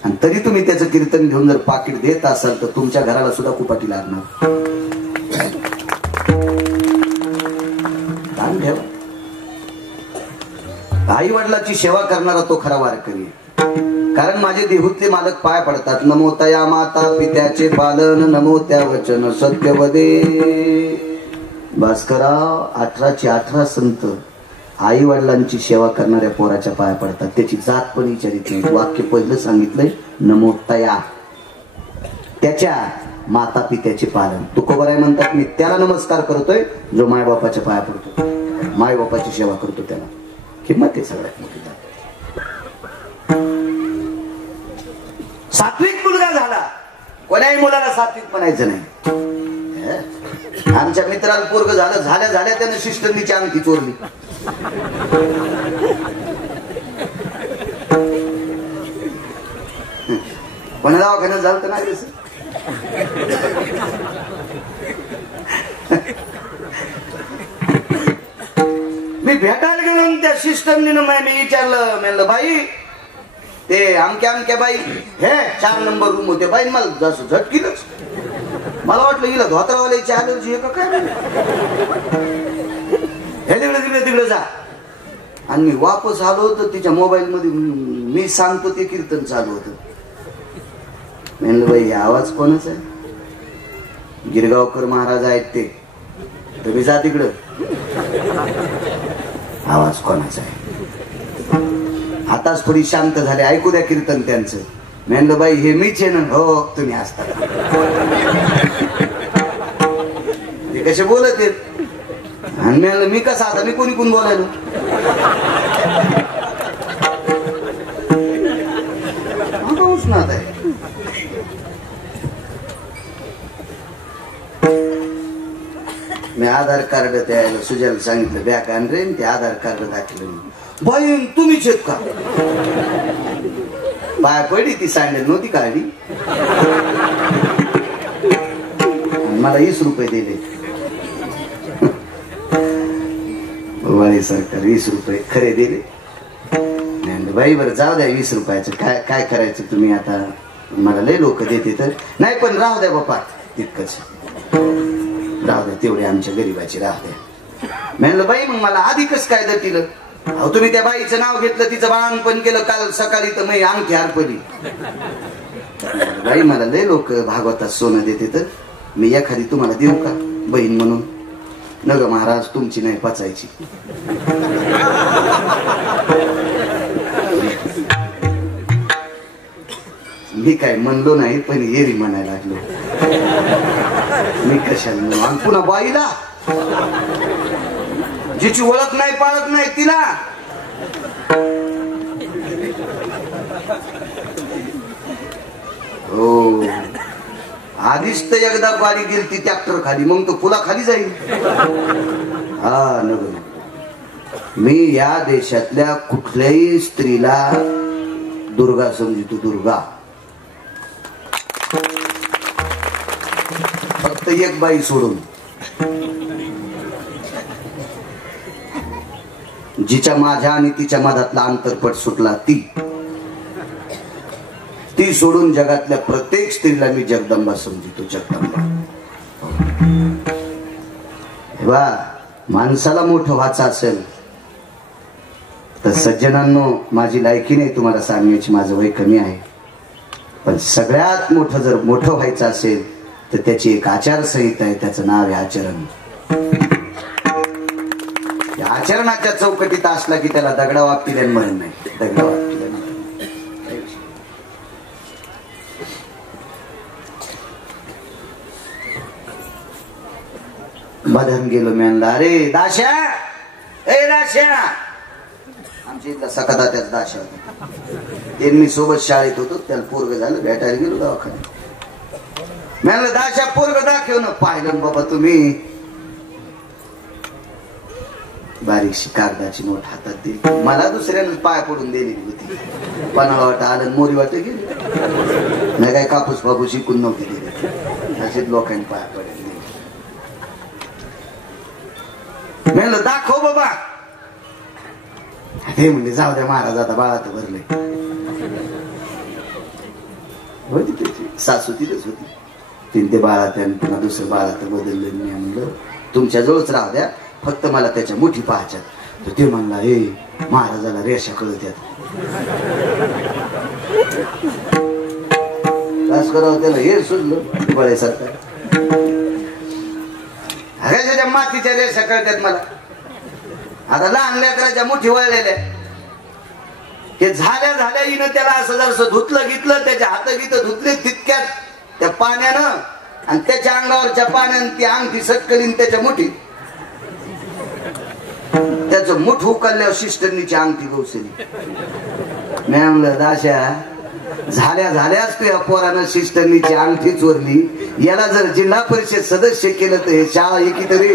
आणि तरी तुम्ही त्याचं कीर्तन घेऊन जर पाकिट देत असाल तर तुमच्या घराला सुद्धा कुपाटी लागणार. ध्यान ठेवा, आई वडिलाची सेवा करणारा तो खरा वारकरी. कारण माझे देहूतले मालक पाय पडतात, नमो तया माता पित्याचे पालन, नमो त्या वचन सत्यवदे. भास्करराव 18चे 18 संत आई वडिलांची सेवा करणाऱ्या पोराच्या पाया पडतात, त्याची जात पण विचारित नाही. वाक्य पहिलं सांगितलंय, नमो तया, त्याच्या माता पित्याचे पालन. तुकोबराय म्हणतात, मी त्याला नमस्कार करतोय जो मायबापाच्या पाया पडतो, मायबापाची सेवा करतो, त्याला किंमत आहे सगळ्यात मोठी. सात्विक मुलगा झाला, कोण्याही मुलाला सात्विक म्हणायचं नाही. आमच्या मित्राला पोरग झालं, झाल्या झाल्या त्यानं शिष्टंदीची अंगठी चोरली. कोणा दवाखान्यात झालं तर नाही. मी भेटायला गेलो, त्या शिष्टंदीनं मी विचारलं, म्हणलं बाई ते अमक्या बाई हे 4 नंबर रूम होते. बाई मला जसं झटकीलच, मला वाटलं हिला धोत्रावाल्याची ॲलर्जी आहे का काय. हे तिकडे जा. आणि मी वापस आलो तर तिच्या मोबाईल मध्ये मी सांगतो ते कीर्तन चालू होतं. म्हणलं बाई आवाज कोणाचा आहे? गिरगावकर महाराज आहेत ते. तुम्ही जा तिकडं. आवाज कोणाचा आहे? आताच थोडी शांत झाले, ऐकू द्या कीर्तन त्यांचं. म्हणलं बाई हे मीच आहे ना. हो तुम्ही असता. ते कसे बोलत आहेत. आणि म्हणलं मी कसा आता, मी कोणी कोण बोलायलो. उष्णात आहे. मी आधार कार्ड द्यायला सुजाला सांगितलं बॅग आण रे. ते आधार कार्ड दाखवलं. बाई तुम्हीच आहेत का? पाय पडली ती सँडल नव्हती काढली. मला 20 रुपये दिले. वारी सरकार 20 रुपये खरे दिले. बाई बरं जाऊ द्या 20 रुपयाचं काय काय करायचं तुम्ही आता. मला लय लोक देते तर नाही, पण राहू द्या बापा तितकंच राहू द्या, तेवढे आमच्या गरीबाची राहू द्या. म्हणलं बाई मग मला आधी कसं काय दटिलं. अहो तुम्ही त्या बाईचं नाव घेतलं, तिचं बाळणपण केलं काल सकाळी, तर मी अंगठी हरपली. बाई मला लय लोक भागवतात सोनं देते तर मी एखादी तुम्हाला देऊ का बहीण म्हणून. नग महाराज तुमची नाही पचायची. मी काय म्हणलो नाही, पण येरी म्हणायला लागलो. मी कशाला. आणि पुन्हा बाईला जिची ओळख नाही पाळत नाही तिला. हो आधीच तर एकदा बारी गेली ती ट्रॅक्टर खाली, मग तो पुला खाली जाईल. हा नको. मी या देशातल्या कुठल्याही स्त्रीला दुर्गा समजतो. दुर्गा फक्त एक बाई सोडून, जिच्या माझ्या आणि तिच्या मधातला अंतरपट सुटला ती सोडून जगातल्या प्रत्येक स्त्रीला मी जगदंबा समजतो. जगदंबा. वा माणसाला मोठं व्हायचं असेल तर सज्जनांनो माझी लायकी नाही तुम्हाला सांगण्याची, माझं वय कमी आहे. पण सगळ्यात मोठं जर मोठं व्हायचं असेल तर त्याची एक आचारसंहिता आहे, त्याचं नाव आहे आचरण. आचरणाच्या चौकटीत असला की त्याला दगडा वागतील म्हणून नाही. दगडा वागतील बधन गेलो म्हणला. अरे दाशा, ए दाशा. आमच्या इथला सकादा त्याच दाशा होता. त्यांनी सोबत शाळेत होतो. त्याला पोरग झालं, भेटायला गेलो दवाखान्यात. म्हणलं दाशा पोरग दाखव ना. पाहिलं बाबा तुम्ही. बारीकशी कागदाची नोट हातात दिली. मला दुसऱ्यानं पाय पडून दिली होती. पन्हाळा वाटा आलं, मोरी वाट गेली. नाही काय कापूस बापूस शिकून नव्हते दिले. असेच लोकांनी पाय पडले. म्हणलं दाखव बाबा. हे म्हणजे जाऊ द्या महाराज आता बाळात भरले. होती त्याची सासू तिथेच होती. तीन ते बाळा पुन्हा दुसरं बाळात बदललं. मी म्हणलं तुमच्या जवळच राहू द्या, फक्त मला त्याच्या मुठी पाहायच्यात. तर ते म्हणला हे महाराजाला रेषा कळत यात. कास करावं त्याला हे सुचलं बळेसारखं. त्याच्या मातीच्या रेषा कळतात मला. आता लहान लेकराच्या मुठी वळलेल्या हे झाल्या झाल्या हिनं त्याला असं जर धुतलं घेतलं, त्याच्या हात गीत धुतले तितक्यात त्या पाण्यानं आणि त्याच्या अंगावरच्या पाण्यानं ती अंगठी सटकलीन त्याच्या मुठीत. त्याचं मुठ उकलल्यावर शिस्टरनीची अंगठी गवसली. मी म्हणलं दाशा झाल्या झाल्याच तू या पोरानं शिस्टरनीची अंगठी चोरली. याला जर जिल्हा परिषद सदस्य केलं तर हे शाळा एकी तरी.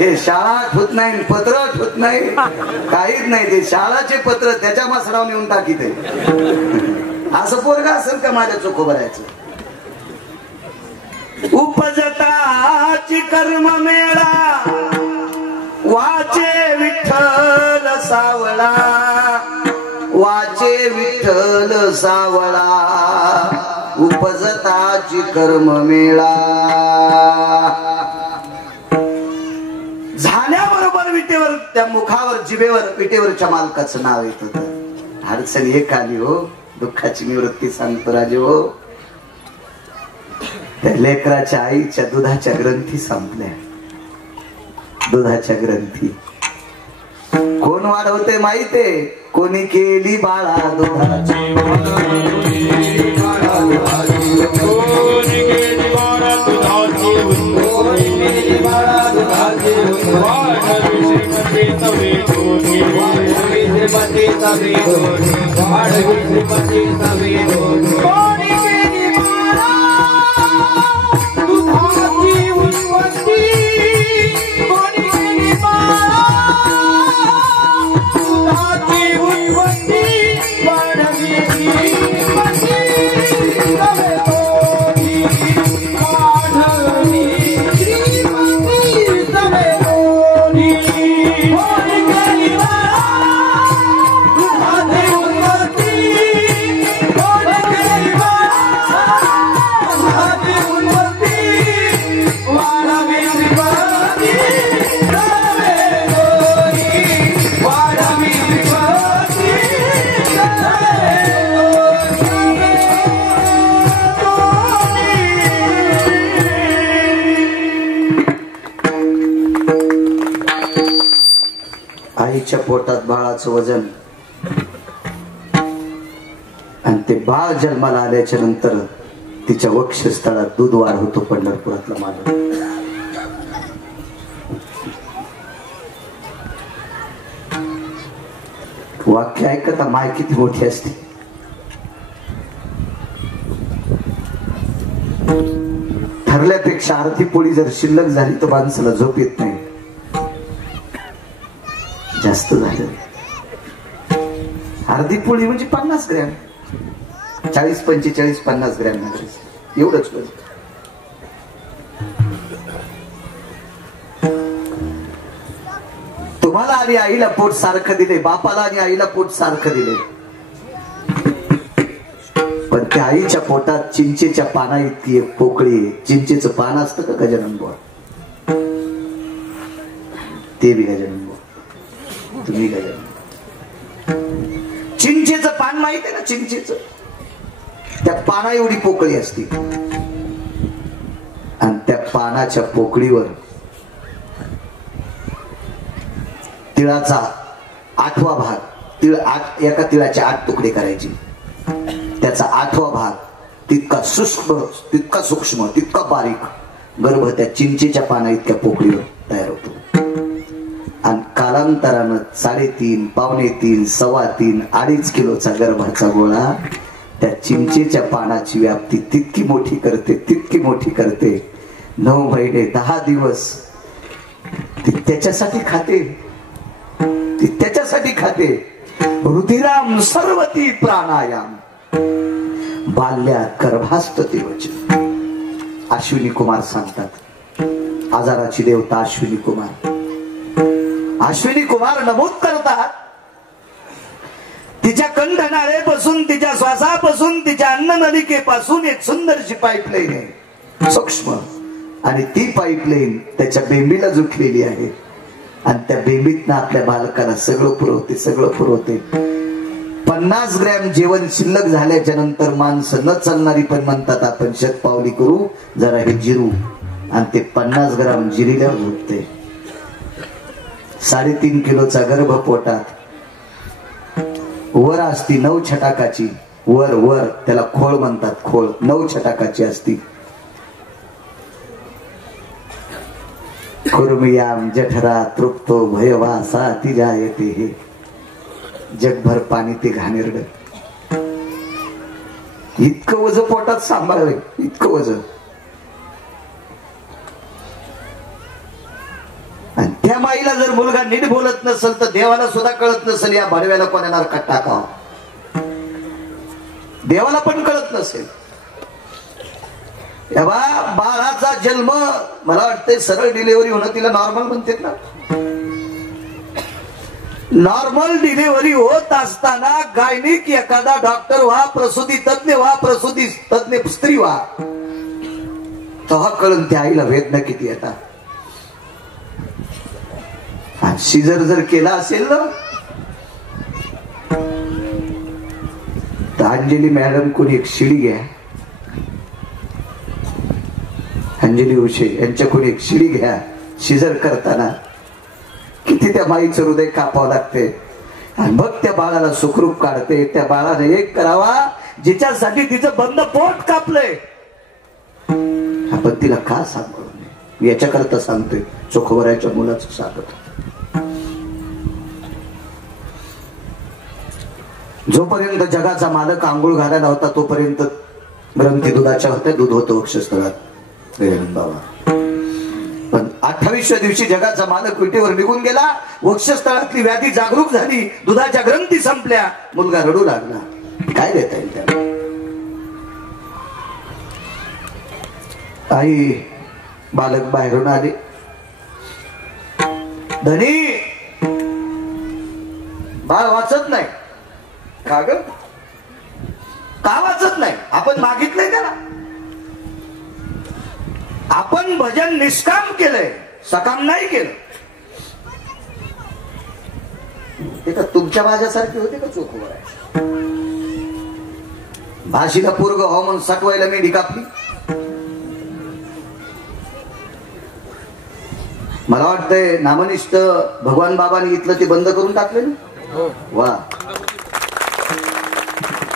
ते शाळा होत नाही, पत्र होत नाही, काहीच नाही. ते शाळाचे पत्र त्याच्या मसरावर नेऊन टाकीत आहे. असं पोरगा असेल का माझ्या चोख भरायचं. उपजताची कर्म मेळा वाचे विठ्ठल सावळा. वाचे विठ्ठल सावळा उपजताची कर्म मेळा. झाल्याबरोबर विटेवर त्या मुखावर जिभेवर पिठेवरच्या मालकाचं नाव येत होतं. अडचण एक आली हो, दुःखाची निवृत्ती सांगतो राजे हो. त्या लेकराच्या आईच्या दुधाच्या ग्रंथी संपल्या. दुधाच्या ग्रंथी कोण वाढवते माहितीये? कोणी केली बाळा दुधाची आईच्या पोटात बाळाचं वजन आणि ते बाळ जन्माला आल्याच्या नंतर तिच्या वक्षस्थळात दूध वाढ होतो. पंढरपुरातला माझा वाक्य ऐकता माय किती मोठी असते. ठरल्यापेक्षा अर्धी पोळी जर शिल्लक झाली तर माणसाला झोप येत नाही. जास्त झालं अर्धी पोळी म्हणजे 50 ग्रॅम, 40, 45, 50 ग्रॅम एवढंच. तुम्हाला आणि आईला पोट सारखं दिले, बापाला आणि आईला पोट सारखं दिले, पण त्या आईच्या पोटात चिंचेच्या पाना इतकी एक पोकळी. चिंचेचं पान असतं का गजानन बुवा? ते बी गजानन बुवा, तुम्ही गजानन. चिंचेचं पान माहित आहे ना? चिंचेचं त्या पाना एवढी पोकळी असते आणि त्या पानाच्या पोकळीवर तिळाचा 8वा भाग, तिळ 8, एका तिळाचे 8 तुकडे करायचे. त्याचा 8वा भाग तितका सूक्ष्म तितका बारीक गर्भ त्या चिंचेच्या पाना इतक्या पोकळीवर तयार होतो. आणि कालांतरानं 3.5, 3.25, 3.25, 2.5 किलोचा गर्भाचा गोळा त्या चिंचेच्या पानाची व्याप्ती तितकी मोठी करते, तितकी मोठी करते. 9 महिने 10 दिवस ती त्याच्यासाठी खाते, ती त्याच्यासाठी खाते. रुधिराम सर्वती प्राणायाम बाल्यात गर्भास्तते वचन. अश्विनी कुमार सांगतात, आजाराची देवता अश्विनी कुमार. अश्विनी कुमार नमूद करतात, तिच्या कंठनाळेपासून, तिच्या श्वासापासून, तिच्या अन्ननलिकेपासून एक सुंदरशी पाईपलाईन आहे, सूक्ष्म. आणि ती पाईपलाईन त्याच्या बेंबीला जुटलेली आहे आणि त्या बेंबीतनं आपल्या बालकाला सगळं पुरवते. 50 ग्रॅम जेवण शिल्लक झाल्याच्या नंतर माणसं न चालणारी पण म्हणतात आपण शतपावली करू, जरा हे जिरू, आणि ते 50 ग्राम जिरील्यावर झोपते. 3.5 किलोचा गर्भ पोटात. वर असती 9 छटाकाची, वर त्याला खोळ म्हणतात, खोळ 9 छटाकाची असती. कुर्मियाम जठरा तृप्तो भयवासा तिजा येते. हे जगभर पाणी ते घाणेरड. इतकं वजन पोटात सांभाळलंय, इतकं वजन. आणि त्या माईला जर मुलगा नीट बोलत नसेल तर देवाला सुद्धा कळत नसेल या भडव्याला कोणा नरकात टाकावं. देवाला पण कळत नसेल. बाळाचा जन्म, मला वाटतंय सरळ डिलिव्हरी होणं तिला नॉर्मल म्हणतात ना. नॉर्मल डिलिव्हरी होत असताना गायनिक एखादा डॉक्टर व्हा, प्रसूती तज्ञ व्हा, प्रसूती तज्ञ स्त्री व्हा, तेव्हा कळून त्या आईला वेदना किती येतात. शिजर जर केला असेल ना तर अंजली मॅडम कोणी एक शिडी घ्या, अंजली उशे यांच्याकडून एक शिडी घ्या. शिजर करताना किती त्या माईचं हृदय कापावं लागते आणि मग त्या बाळाला सुखरूप काढते. त्या बाळाने एक करावा जिच्यासाठी तिचं बंद पोट कापलंय. आपण तिला का सांगू नये याच्याकरता सांगतोय. चोखोबराच्या मुलाचं सांगत. जोपर्यंत जगाचा मालक आंघोळ घालायला होता तोपर्यंत ग्रंथी दुधाच्या होत्या. दूध होतं वक्षस्थळात बाबा. पण 28व्या दिवशी जगाचा मालक विटेवर निघून गेला. वक्षस्थळातली व्याधी जागरूक झाली. दुधाच्या ग्रंथी संपल्या. मुलगा रडू लागला. काय देता येईल त्याला? आई बालक बाहेरून आले. धनी बाळ वाचत नाही. का ग? का वाचत नाही? आपण मागितलंय त्याला. आपण भजन निष्काम केलंय, सकाम नाही केलं. ते का तुमच्या माझ्यासारखे होते का चोखोबा? भाषीला पोरग हो म्हणून सटवायला मेढी कापली. मला वाटतंय नामनिष्ठ भगवान बाबांनी इथलं ते बंद करून टाकले ना. वा.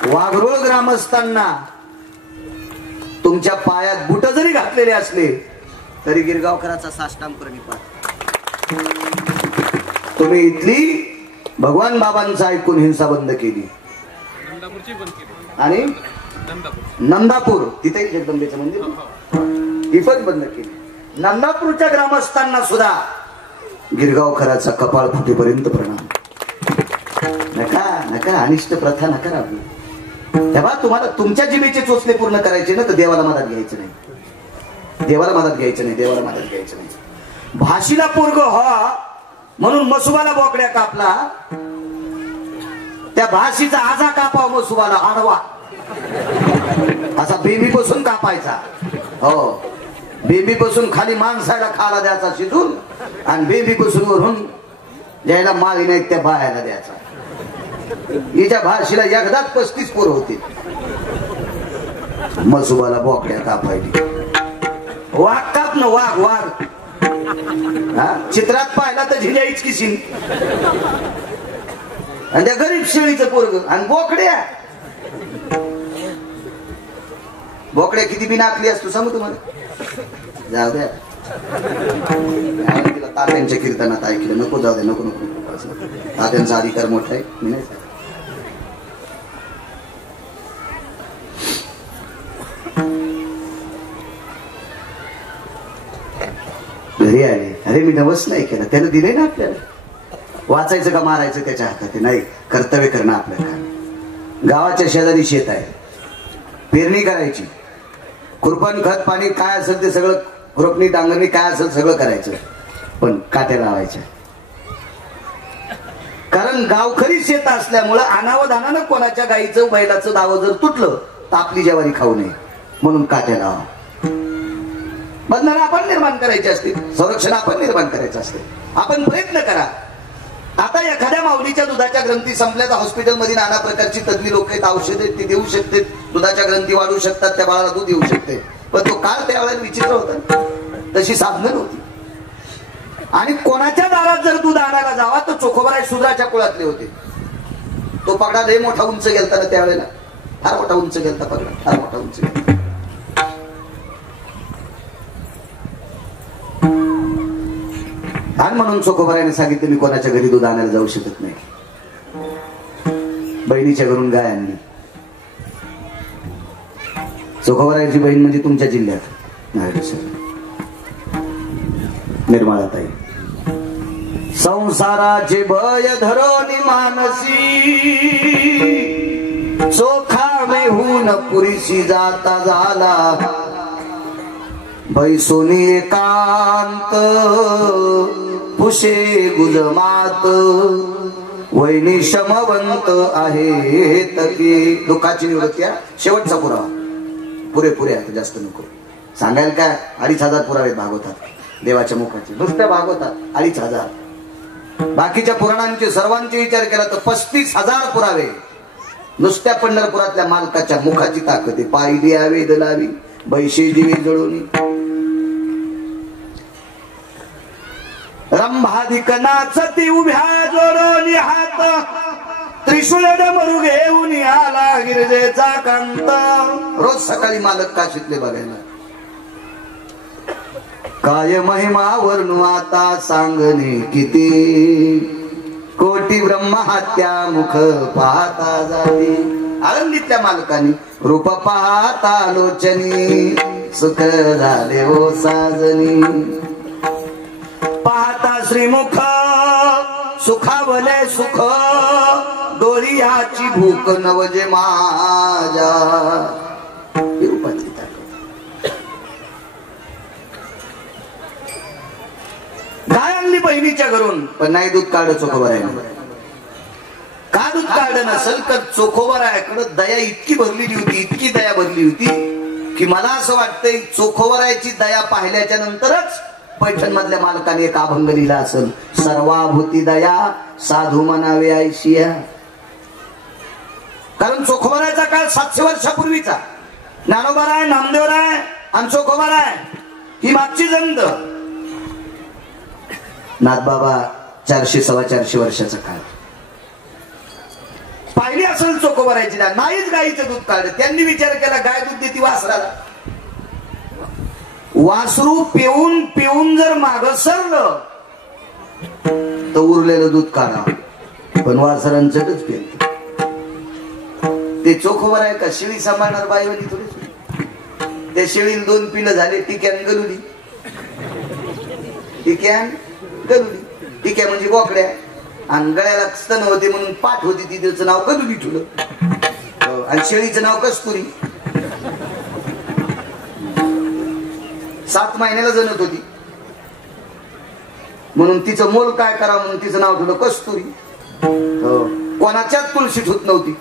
वाघरोळ ग्रामस्थांना तुमच्या पायात बुट जरी घातलेले असले तरी गिरगावकराचा साष्टांग प्रणिपात. तुम्ही इथली भगवान बाबांचं ऐकून हिंसा बंद केली आणि नंदापूर तिथे जगदंबेचं मंदिर ती पण बंद केली. नंदापूरच्या ग्रामस्थांना सुद्धा गिरगावकराचा कपाळ फुटेपर्यंत प्रणाम. नका नका अनिष्ट प्रथा नका राहू. तेव्हा तुम्हाला तुमच्या जिभेचे चोचले पूर्ण करायचे ना तर देवाला मदत घ्यायचं नाही. देवाला मदत घ्यायचं नाही. देवाला मदत घ्यायचं नाही. भाषीला पोरग हा म्हणून मसुबाला बोकड्या कापला. त्या भाषीचा आजा कापाव मसुबाला आडवा असा बेबीपासून कापायचा. हो बेबीपासून खाली माणसाला खाला द्यायचा शिजून आणि बेबीपासून वरून ज्याला माळी नाही त्या बायाला द्यायचा. हिच्या भाषेला एकदाच 35 पोर होती. मसुबाला बोकड्या कापायची. वाघ काप न वाघ वाघ चित्रात पाहिला तर झिल्याईच किसीन आणि त्या गरीब शेळीचं पोरग आणि बोकड्या. बोकड्या किती बी नाकली असतो सांगू तुम्हाला. जाऊ द्या तिला तात्यांच्या कीर्तनात ऐकलं. नको जाऊ द्या. नको नको. तात्यांचा अधिकार मोठा आहे. मी नाही. घरी आले. अरे मी नवस नाही केलं. त्यानं दिले ना आपल्याला. वाचायचं का मारायचं त्याच्या हातात नाही. कर्तव्य करणं आपल्याला. गावाच्या शेजारी शेत आहे. पेरणी करायची. खुरपण खत पाणी काय असेल ते सगळं खुरपणी डांगरणी काय असेल सगळं करायचं. पण काट्या लावायच्या. कारण गावखरी शेत असल्यामुळं अनावधानानं कोणाच्या गाईचं बैलाचं दावं जर तुटलं तर आपली ज्वारी खाऊ नये म्हणून काट्या लावा. बंधनं आपण निर्माण करायची असते. संरक्षण आपण निर्माण करायचं असते. आपण प्रयत्न करा. आता एखाद्या माऊलीच्या दुधाच्या ग्रंथी संपल्या तर हॉस्पिटलमध्ये नाना प्रकारची तज्ञ लोक आहेत. औषध आहेत ते देऊ शकते. दुधाच्या ग्रंथी वाढवू शकतात. त्या बाळाला दूध येऊ शकते. पण तो काळ त्यावेळेला विचित्र होता. तशी साधनं नव्हती. आणि कोणाच्या दारात जर दूध आणायला जावा तर चोखोबराय शूद्राच्या कुळातले होते. तो पगडा लय मोठा उंच गेलता ना त्यावेळेला. फार मोठा उंच गेलता पगडा. फार मोठा उंच गेलता. आणि म्हणून चोखोबरायने सांगितलं मी कोणाच्या घरी दूध आणायला जाऊ शकत नाही. बहिणीच्या घरून गाय आणली. चोखोबरायची बहीण म्हणजे तुमच्या जिल्ह्यात निर्मळाताई. संसाराचे भय धरोनी मानसी चोखा मेहून पुरीशी जाता झाला बैसोनी एकांत पुशे गुजमात वैनी शमवंत आहे तकी. दुःखाची निवृत्ती. शेवटचा पुरावा. पुरेपुरे आता जास्त नको सांगायला काय. 2500 पुरावे भागवतात देवाच्या मुखाचे. नुसत्या भागवतात 2500. बाकीच्या पुराणांचे सर्वांचे विचार केला तर 35,000 पुरावे नुसत्या पंढरपुरातल्या मालकाच्या मुखाची ताकद आहे. पाहिली आवे दलावी बैशे दिवे जळून रंभाधिक नाचती उभ्या जोडोनी हात त्रिशूल डमरू घेऊन आला गिरजेचा कांत. रोज सकाळी मालक काशीतले बघायला. काय महिमा वर्णू आता सांगणे किती कोटी ब्रह्महत्या मुख पाहता जाते. आळंदीतल्या मालकाने रूप पाहता लोचनी सुख झाले ओ साजनी. पाहता श्रीमुख सुखावले सुख डोळ्याची भूक नवजे माझ्या. गाय आणली बहिणीच्या घरून पण नाही दूध काढ चोखोबर आहे. का दूध काढ नसेल तर चोखोबर आहे दया इतकी भरलेली होती, इतकी दया भरली होती की मला असं वाटतंय चोखोबरायची दया पाहिल्याच्या नंतरच पैठण मधल्या मालकाने एक अभंग लिहिला असेल. सर्वाभूती दया साधू म्हणावे ऐशिया. कारण चोखोबरायचा काळ 700 वर्षापूर्वीचा. ज्ञानोबराय नामदेवराय आणि चोखोबराय ही मागची जंत. नाथबाबा 400-425 वर्षाचा काळ. पाहिली असेल चोखोबरायची नाहीच गाईचं दूध काढलं. त्यांनी विचार केला गाय दूध देती वासराला. वासरू पिऊन पिऊन जर माग सरलं तर उरलेलं दूध काढा. पण वासरांचंच पेल. ते चोखोबर आहे का शेळी सांभाळणार बाईवली थोडी. त्या शेळीला 2 पिलं झाले. टिक्यान गलुली. टिक्यान गलुली. टिक्या म्हणजे बोकड्या आणि गळ्याला स्तन होते म्हणून पाठ होती ती. त्याचं नाव गलुली ठेवलं. आणि शेळीचं नाव कस्तुरी. 7 महिन्याला जणत होती म्हणून तिचं मोल काय करावं म्हणून तिचं नाव ठेवलं कस्तुरी. कोणाच्याच तुळशीत होत नव्हती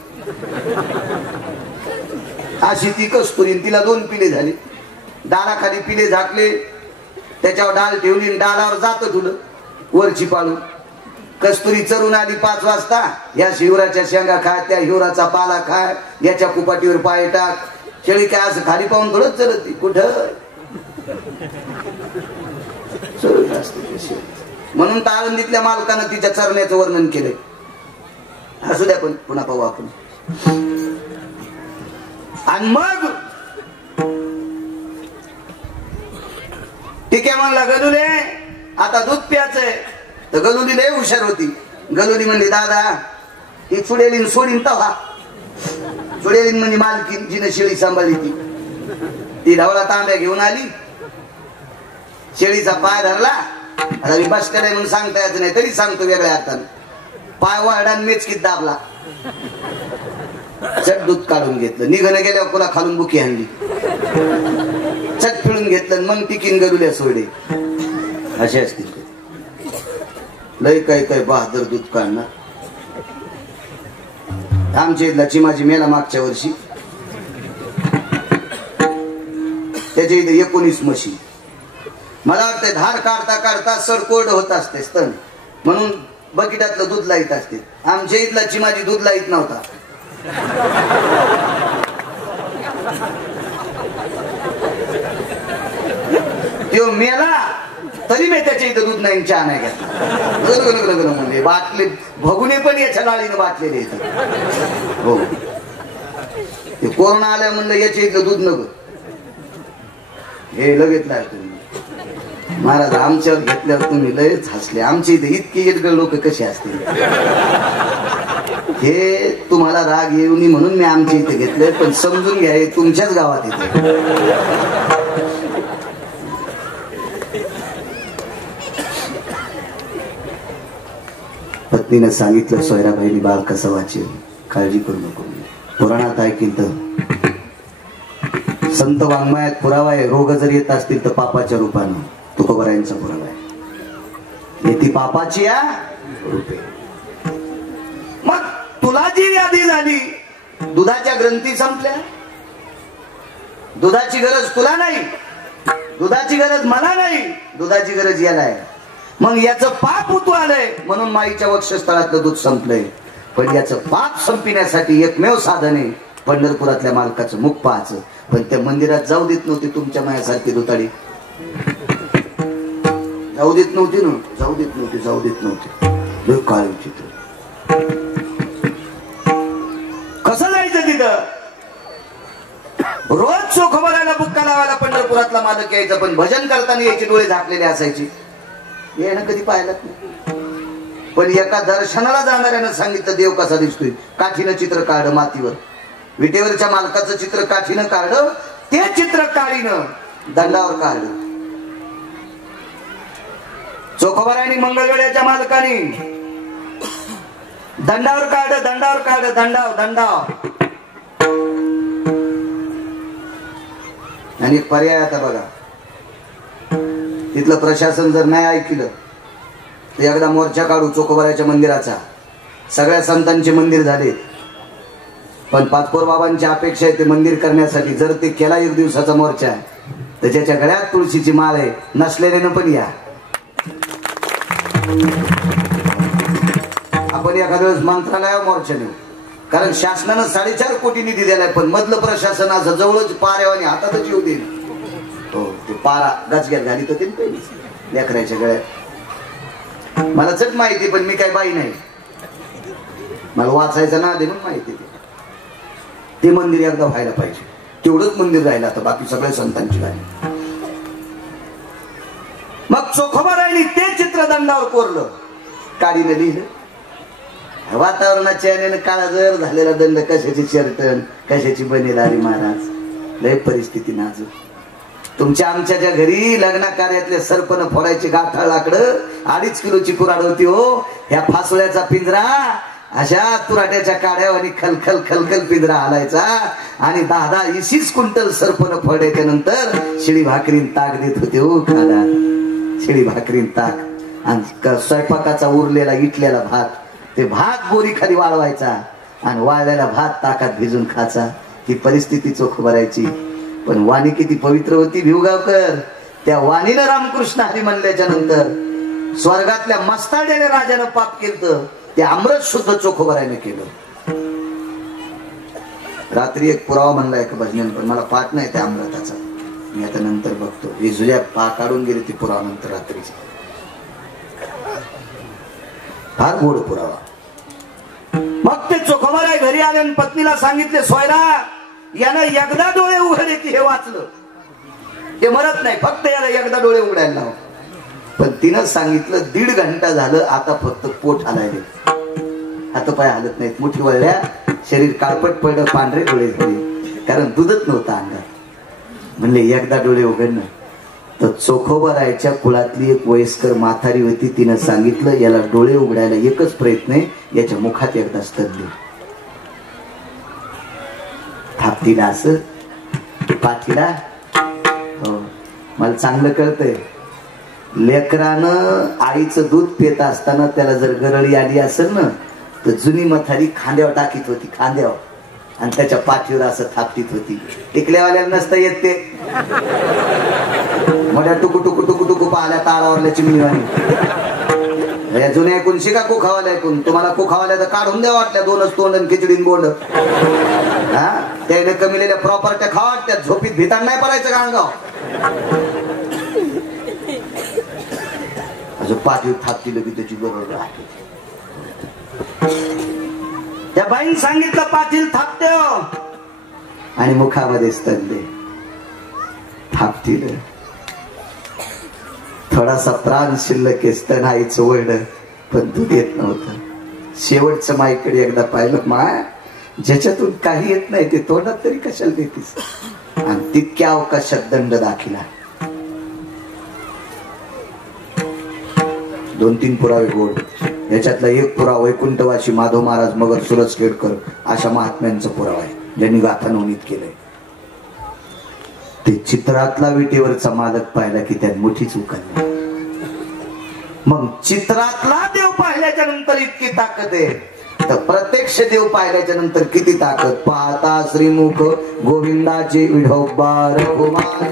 अशी ती कस्तुरी. तिला 2 पिले झाले. डाळाखाली पिले झाकले. त्याच्यावर डाळ ठेवली. डाळावर जात ठेवलं वरची पाळून. कस्तुरी चरून आली 5 वाजता. या शिवराच्या शेंगा खाय, त्या हिवराचा पाला खाय, याच्या कुपाटीवर पाय टाक. शेळी काय असं खाली पाहून थोडंच चलत ती कुठं. म्हणून आळंदीतल्या मालकानं तिच्या चरण्याचं वर्णन केलंय. असू द्या पण पुन्हा पाहू आपण. आणि मग ठीक आहे म्हणला गलुले आता दूध प्यायचंय. तर गलुली लय हुशार होती. गलुली म्हणली दादा ही चुडेलीन सोडीन तवा. चुडेलीन म्हणजे मालकीन जिने शेळी सांभाळली ती. ती ढवळा तांब्या घेऊन आली. शेळीचा पाय धरला. आता मी बसलेला म्हणून सांगता येत नाही तरी सांगतो वेगळ्या अर्थाने. पाय वाढा मेचकीत दाबला. चट दूध काढून घेतलं. निघणं गेल्यावर कोणा खालून बुकी आणली. चट पिळून घेतलं. मग टिकीन गलुल्या सोडे. असे असतील लय काही बहादर दूध काढणार. आमच्या इथला चिमाजी मेला मागच्या वर्षी. त्याच्या इथे 19 म्हशी. मला वाटतं धार काढता काढता सडकोरड होत असते स्तन म्हणून बकिटातलं दूध लाईत असते. आमच्या इथला चिमाजी दूध लाईत नव्हता. तो मेला तरी मी त्याच्या इथं दूध नाही चहा नाही घेतला. म्हणजे बाटले भगुने पण याच्या गाडीनं बाटलेले येतात. हो ते कोरोना आल्या म्हणलं याच्या इथलं दूध नको. हे लगेच नाही तुम्ही महाराज आमच्यावर घेतल्यावर तुम्ही लयच हसले. आमच्या इथे इतकी येडगळ लोक कशी असतील. हे तुम्हाला राग येऊ नये म्हणून मी आमच्या इथे घेतलंय. पण समजून घ्या हे तुमच्याच गावात येते. पत्नीनं सांगितलं सोयराबाईनी बाळ कसं वाचेल काळजी करू नको. पुराणात ऐकील तर संत वाङ्मयात पुरावा आहे. रोग जर येत असतील तर पापाच्या रूपानं. तुकोबरायांचा पुरावा आहे. ती पापाची रूपे. मग तुला जी व्याधी झाली दुधाच्या ग्रंथी संपल्या. दुधाची गरज तुला नाही. दुधाची गरज मला नाही. दुधाची गरज याला आहे. मग याचं पाप उतू आलंय म्हणून माईच्या वक्षस्थळातलं दूध संपलंय. पण याचं पाप संपण्यासाठी एकमेव साधन आहे पंढरपुरातल्या मालकाचं मुख पाहायचं. पण त्या मंदिरात जाऊ देत नव्हती तुमच्या मायासारखी दुताडी. जाऊ देत नव्हती ना, जाऊ देत नव्हती, जाऊ देत नव्हती. काय चित्र कसं जायचं तिथं? रोज चोखोबराला बुक्का लावायला पंढरपुरातला मालक यायचा, पण भजन करताना यायचे डोळे झाकलेले असायचे. येणं कधी पाहिलं नाही. पण एका दर्शनाला जाणाऱ्यानं सांगितलं देव कसा दिसतोय. काठीनं चित्र काढ मातीवर, विटेवरच्या मालकाचं चित्र काठीनं काढ, ते चित्र काढीनं दंडावर काढ. चोखोबराने मंगळवेड्याच्या मालकाने दंडावर काढ, दंडावर काढ, दंडाव दंडाव. आणि पर्याय आता बघा, तिथलं प्रशासन जर नाही ऐकलं तर एकदा मोर्चा काढू चोखोबराच्या मंदिराचा. सगळ्या संतांचे मंदिर झाले, पण पाचपोर बाबांची अपेक्षा आहे ते मंदिर करण्यासाठी. जर ते केला एक दिवसाचा मोर्चा तर ज्याच्या गळ्यात तुळशीची माळ आहे नसलेल्यानं पण या. आपण एखाद्या वेळेस मंत्रालयावर मोर्चा नेऊ, कारण शासनानं 4.5 कोटी निधी दिलाय, पण मधलं प्रशासन असं जवळच पाऱ्यावानी हातातच येऊ देईल. हो, ते पारा गचग्यात घाली तर ते लेकराच्या गळ्यात. मला चट माहिती, पण मी काही बाई नाही, मला वाचायचं ना दे म्हणून माहिती. ते मंदिर एकदा व्हायला पाहिजे. तेवढंच मंदिर राहिलं आता, बाकी सगळ्या संतांची गाणी. मग चोखोबरायांनी ते चित्र दंडावर कोरलं, काडीनं लिहिलं. वातावरणाच्या याने काळा जर झालेला दंड, कशाची शर्टन कशाची बनेल. अरे महाराज, लय परिस्थिती नाजूक. तुमच्या आमच्याच्या घरी लग्न कार्यातले सरपण फोडायची गाठाळ लाकडं 2.5 किलोची कुराड होती हो. ह्या फासोळ्याचा पिंजरा अशा तुराट्याच्या काड्या आणि खलखल खलखल पिंजरा हालायचा. आणि 10-20 क्विंटल सरपण फोडायच्या नंतर शिळी भाकरीन ताक देत होते हो खाला. शिळी भाकरीन ताक आणि स्वयंपाकाचा उरलेला इटलेला भात. ते भात बोरी खाली वाळवायचा आणि वाळलेला भात ताकात भिजून खायचा. ही परिस्थिती चोखोबरायची. पण वाणी किती पवित्र होती भिवगावकर. त्या वाणीनं रामकृष्ण हरी म्हणल्याच्या नंतर स्वर्गातल्या मस्ताड्याने राजानं पाप केलं, ते अमृत शुद्ध चोखोबरायने केलं. रात्री एक पुरावा म्हणला एक भजन, पण मला पाठ नाही त्या अमृताचा. मी आता नंतर बघतो. हे जुल्या पा काढून गेले ती पुरावा नंतर रात्रीची. फार गोड पुरावा. मग ते चोखोबराय घरी आले आणि पत्नीला सांगितले, सोयरा यानं एकदा डोळे उघडले की हे वाचलं, ते मरत नाही, फक्त याला एकदा डोळे उघडायला लाव. पण तिनं सांगितलं 1.5 घंटा झालं, आता फक्त पोट हलायले, हात पाय हलत नाहीत. मुठी वळल्या, शरीर काळपट पडलं, पांढरे डोळे झाले, कारण दूधच नव्हतं अंगात. म्हणले एकदा डोळे उघडणं. तर चोखोबरायच्या कुळातली एक वयस्कर म्हातारी होती, तिनं सांगितलं याला डोळे उघडायला एकच प्रयत्न आहे, याच्या मुखात एकदा स्तन थापतीला असं पाठीला. हो, मला चांगलं कळतंय. लेकरानं आईचं दूध पित असताना त्याला जर गरळी आली असेल ना, तर जुनी म्हातारी खांद्यावर टाकीत होती, खांद्यावर, आणि त्याच्या पाठीवर असं थापतीत होती. टिकल्यावाल्याला नसता येत ते. मोठ्या टुकू टुकू टुकू टुकू पाहिल्या ताळावरल्या चिमणीवाणी. या जुन्या ऐकून शिका कुखावाल्या ऐकून. तुम्हाला कुखावाल्या तर काढून द्या वाटल्या 2च तोंड आणि खिचडीन बोंड. हा, त्याने कमीलेल्या प्रॉपर्ट्या खावा वाटत्या. झोपीत भिताड नाही पडायचं का अंगाव. असं पाठीवर थापतील की त्याची बरोबर आहे. त्या बाईने सांगितलं पाठील थापते आणि मुखामध्ये स्तन दे. थापतील. थोडासा प्राण शिल्लक स्तन आईचं वळलं, पण दूध येत नव्हतं. शेवटचं माईकडे एकदा पाहिलं, माय ज्याच्यातून काही येत नाही ते तोंडात तरी कशाला देतीस. आणि तितक्या अवकाशात दंड दाखिला. 2-3 पुरावे गोड. याच्यातला एक पुरावा वैकुंठवासी माधव महाराज मगर सुरजखेडकर अशा महात्म्यांचा पुरावा आहे, ज्यांनी गाथा नोंदीत केलंय. ते चित्रातला विटेवरचा मालक पाहिला की त्यात मोठीच उकलली. मग चित्रातला देव पाहिल्याच्या नंतर इतकी ताकद आहे, तर प्रत्यक्ष देव पाहिल्याच्या नंतर किती ताकद. पाहता श्रीमुख गोविंदाचे विढोबार कुमार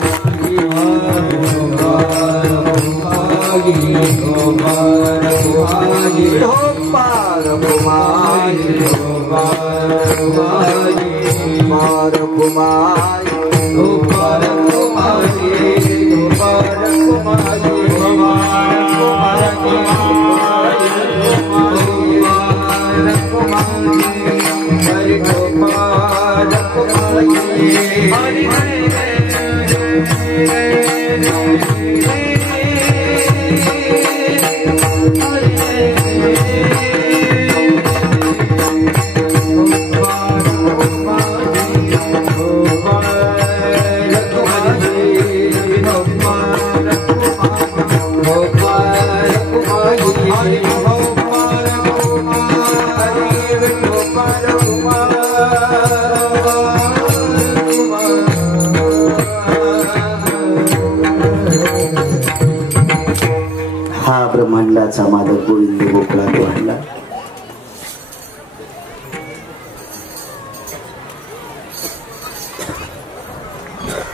हा ब्रह्मांडाचा मालक गोविंद गोकुळात वाढला.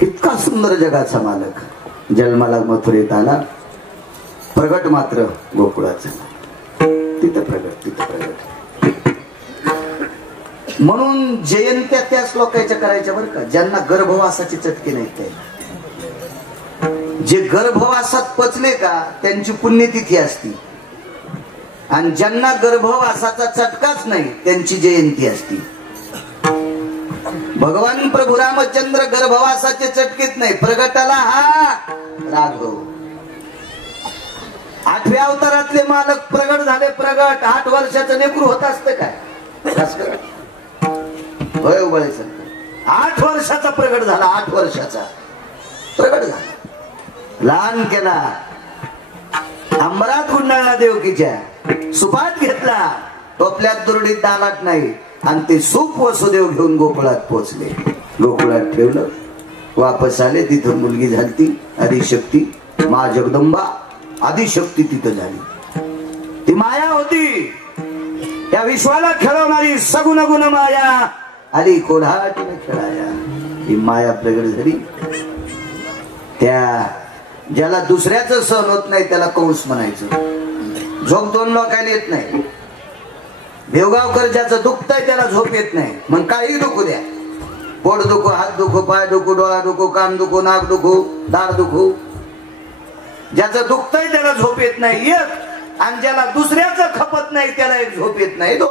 इतका सुंदर जगाचा मालक जन्माला मथुरेत आला, प्रगट मात्र गोकुळाचा. तिथं प्रगट. म्हणून जयंत्या त्याच लोकांच्या करायच्या बरं का, ज्यांना गर्भवासाचे चटके नाहीत. ते जे गर्भवासात पचले का त्यांची पुण्यतिथी असती, आणि ज्यांना गर्भवासाचा चटकाच नाही त्यांची जयंती असती. भगवान प्रभू रामचंद्र गर्भवासाचे चटकेत नाही. प्रगटाला हा राघव. 8व्या अवतारातले मालक प्रगट झाले. प्रगट 8 वर्षाचं लेकरू होत असतं काय? होय उबळायचं. 8 वर्षाचा प्रगट झाला. 8 वर्षाचा प्रगट झाला. लहान केला, अंबरात गुंडाळला देवकीच्या, सुपात घेतला, टोपल्यात दुर्डीत दालाट नाही, आणि ते सूप वसुदेव घेऊन गोकुळात पोहोचले. गोकुळात ठेवलं, वापस आले. तिथं मुलगी झाली आदिशक्ती, मा जगदंबा आदिशक्ती तिथं झाली. ती माया होती, त्या विश्वाला खेळवणारी सगुण गुण माया आली कोल्हाटीने खेळाया. ही माया प्रगट झाली. त्या ज्याला दुसऱ्याचं सहन होत नाही त्याला कंस म्हणायचं. झोप 2 लोकांना येत नाही. देवगावकर ज्याचं दुखतंय त्याला झोप येत नाही. मग काही दुखू द्या, पोट दुखू, हात दुखू, पाय दुखू, डोळा दुखू, कान दुखू, नाक दुखू, दाढ दुखू, ज्याचं दुखतंय त्याला झोप येत नाही एक, आणि ज्याला दुसऱ्याचं खपत नाही त्याला एक झोप येत नाही.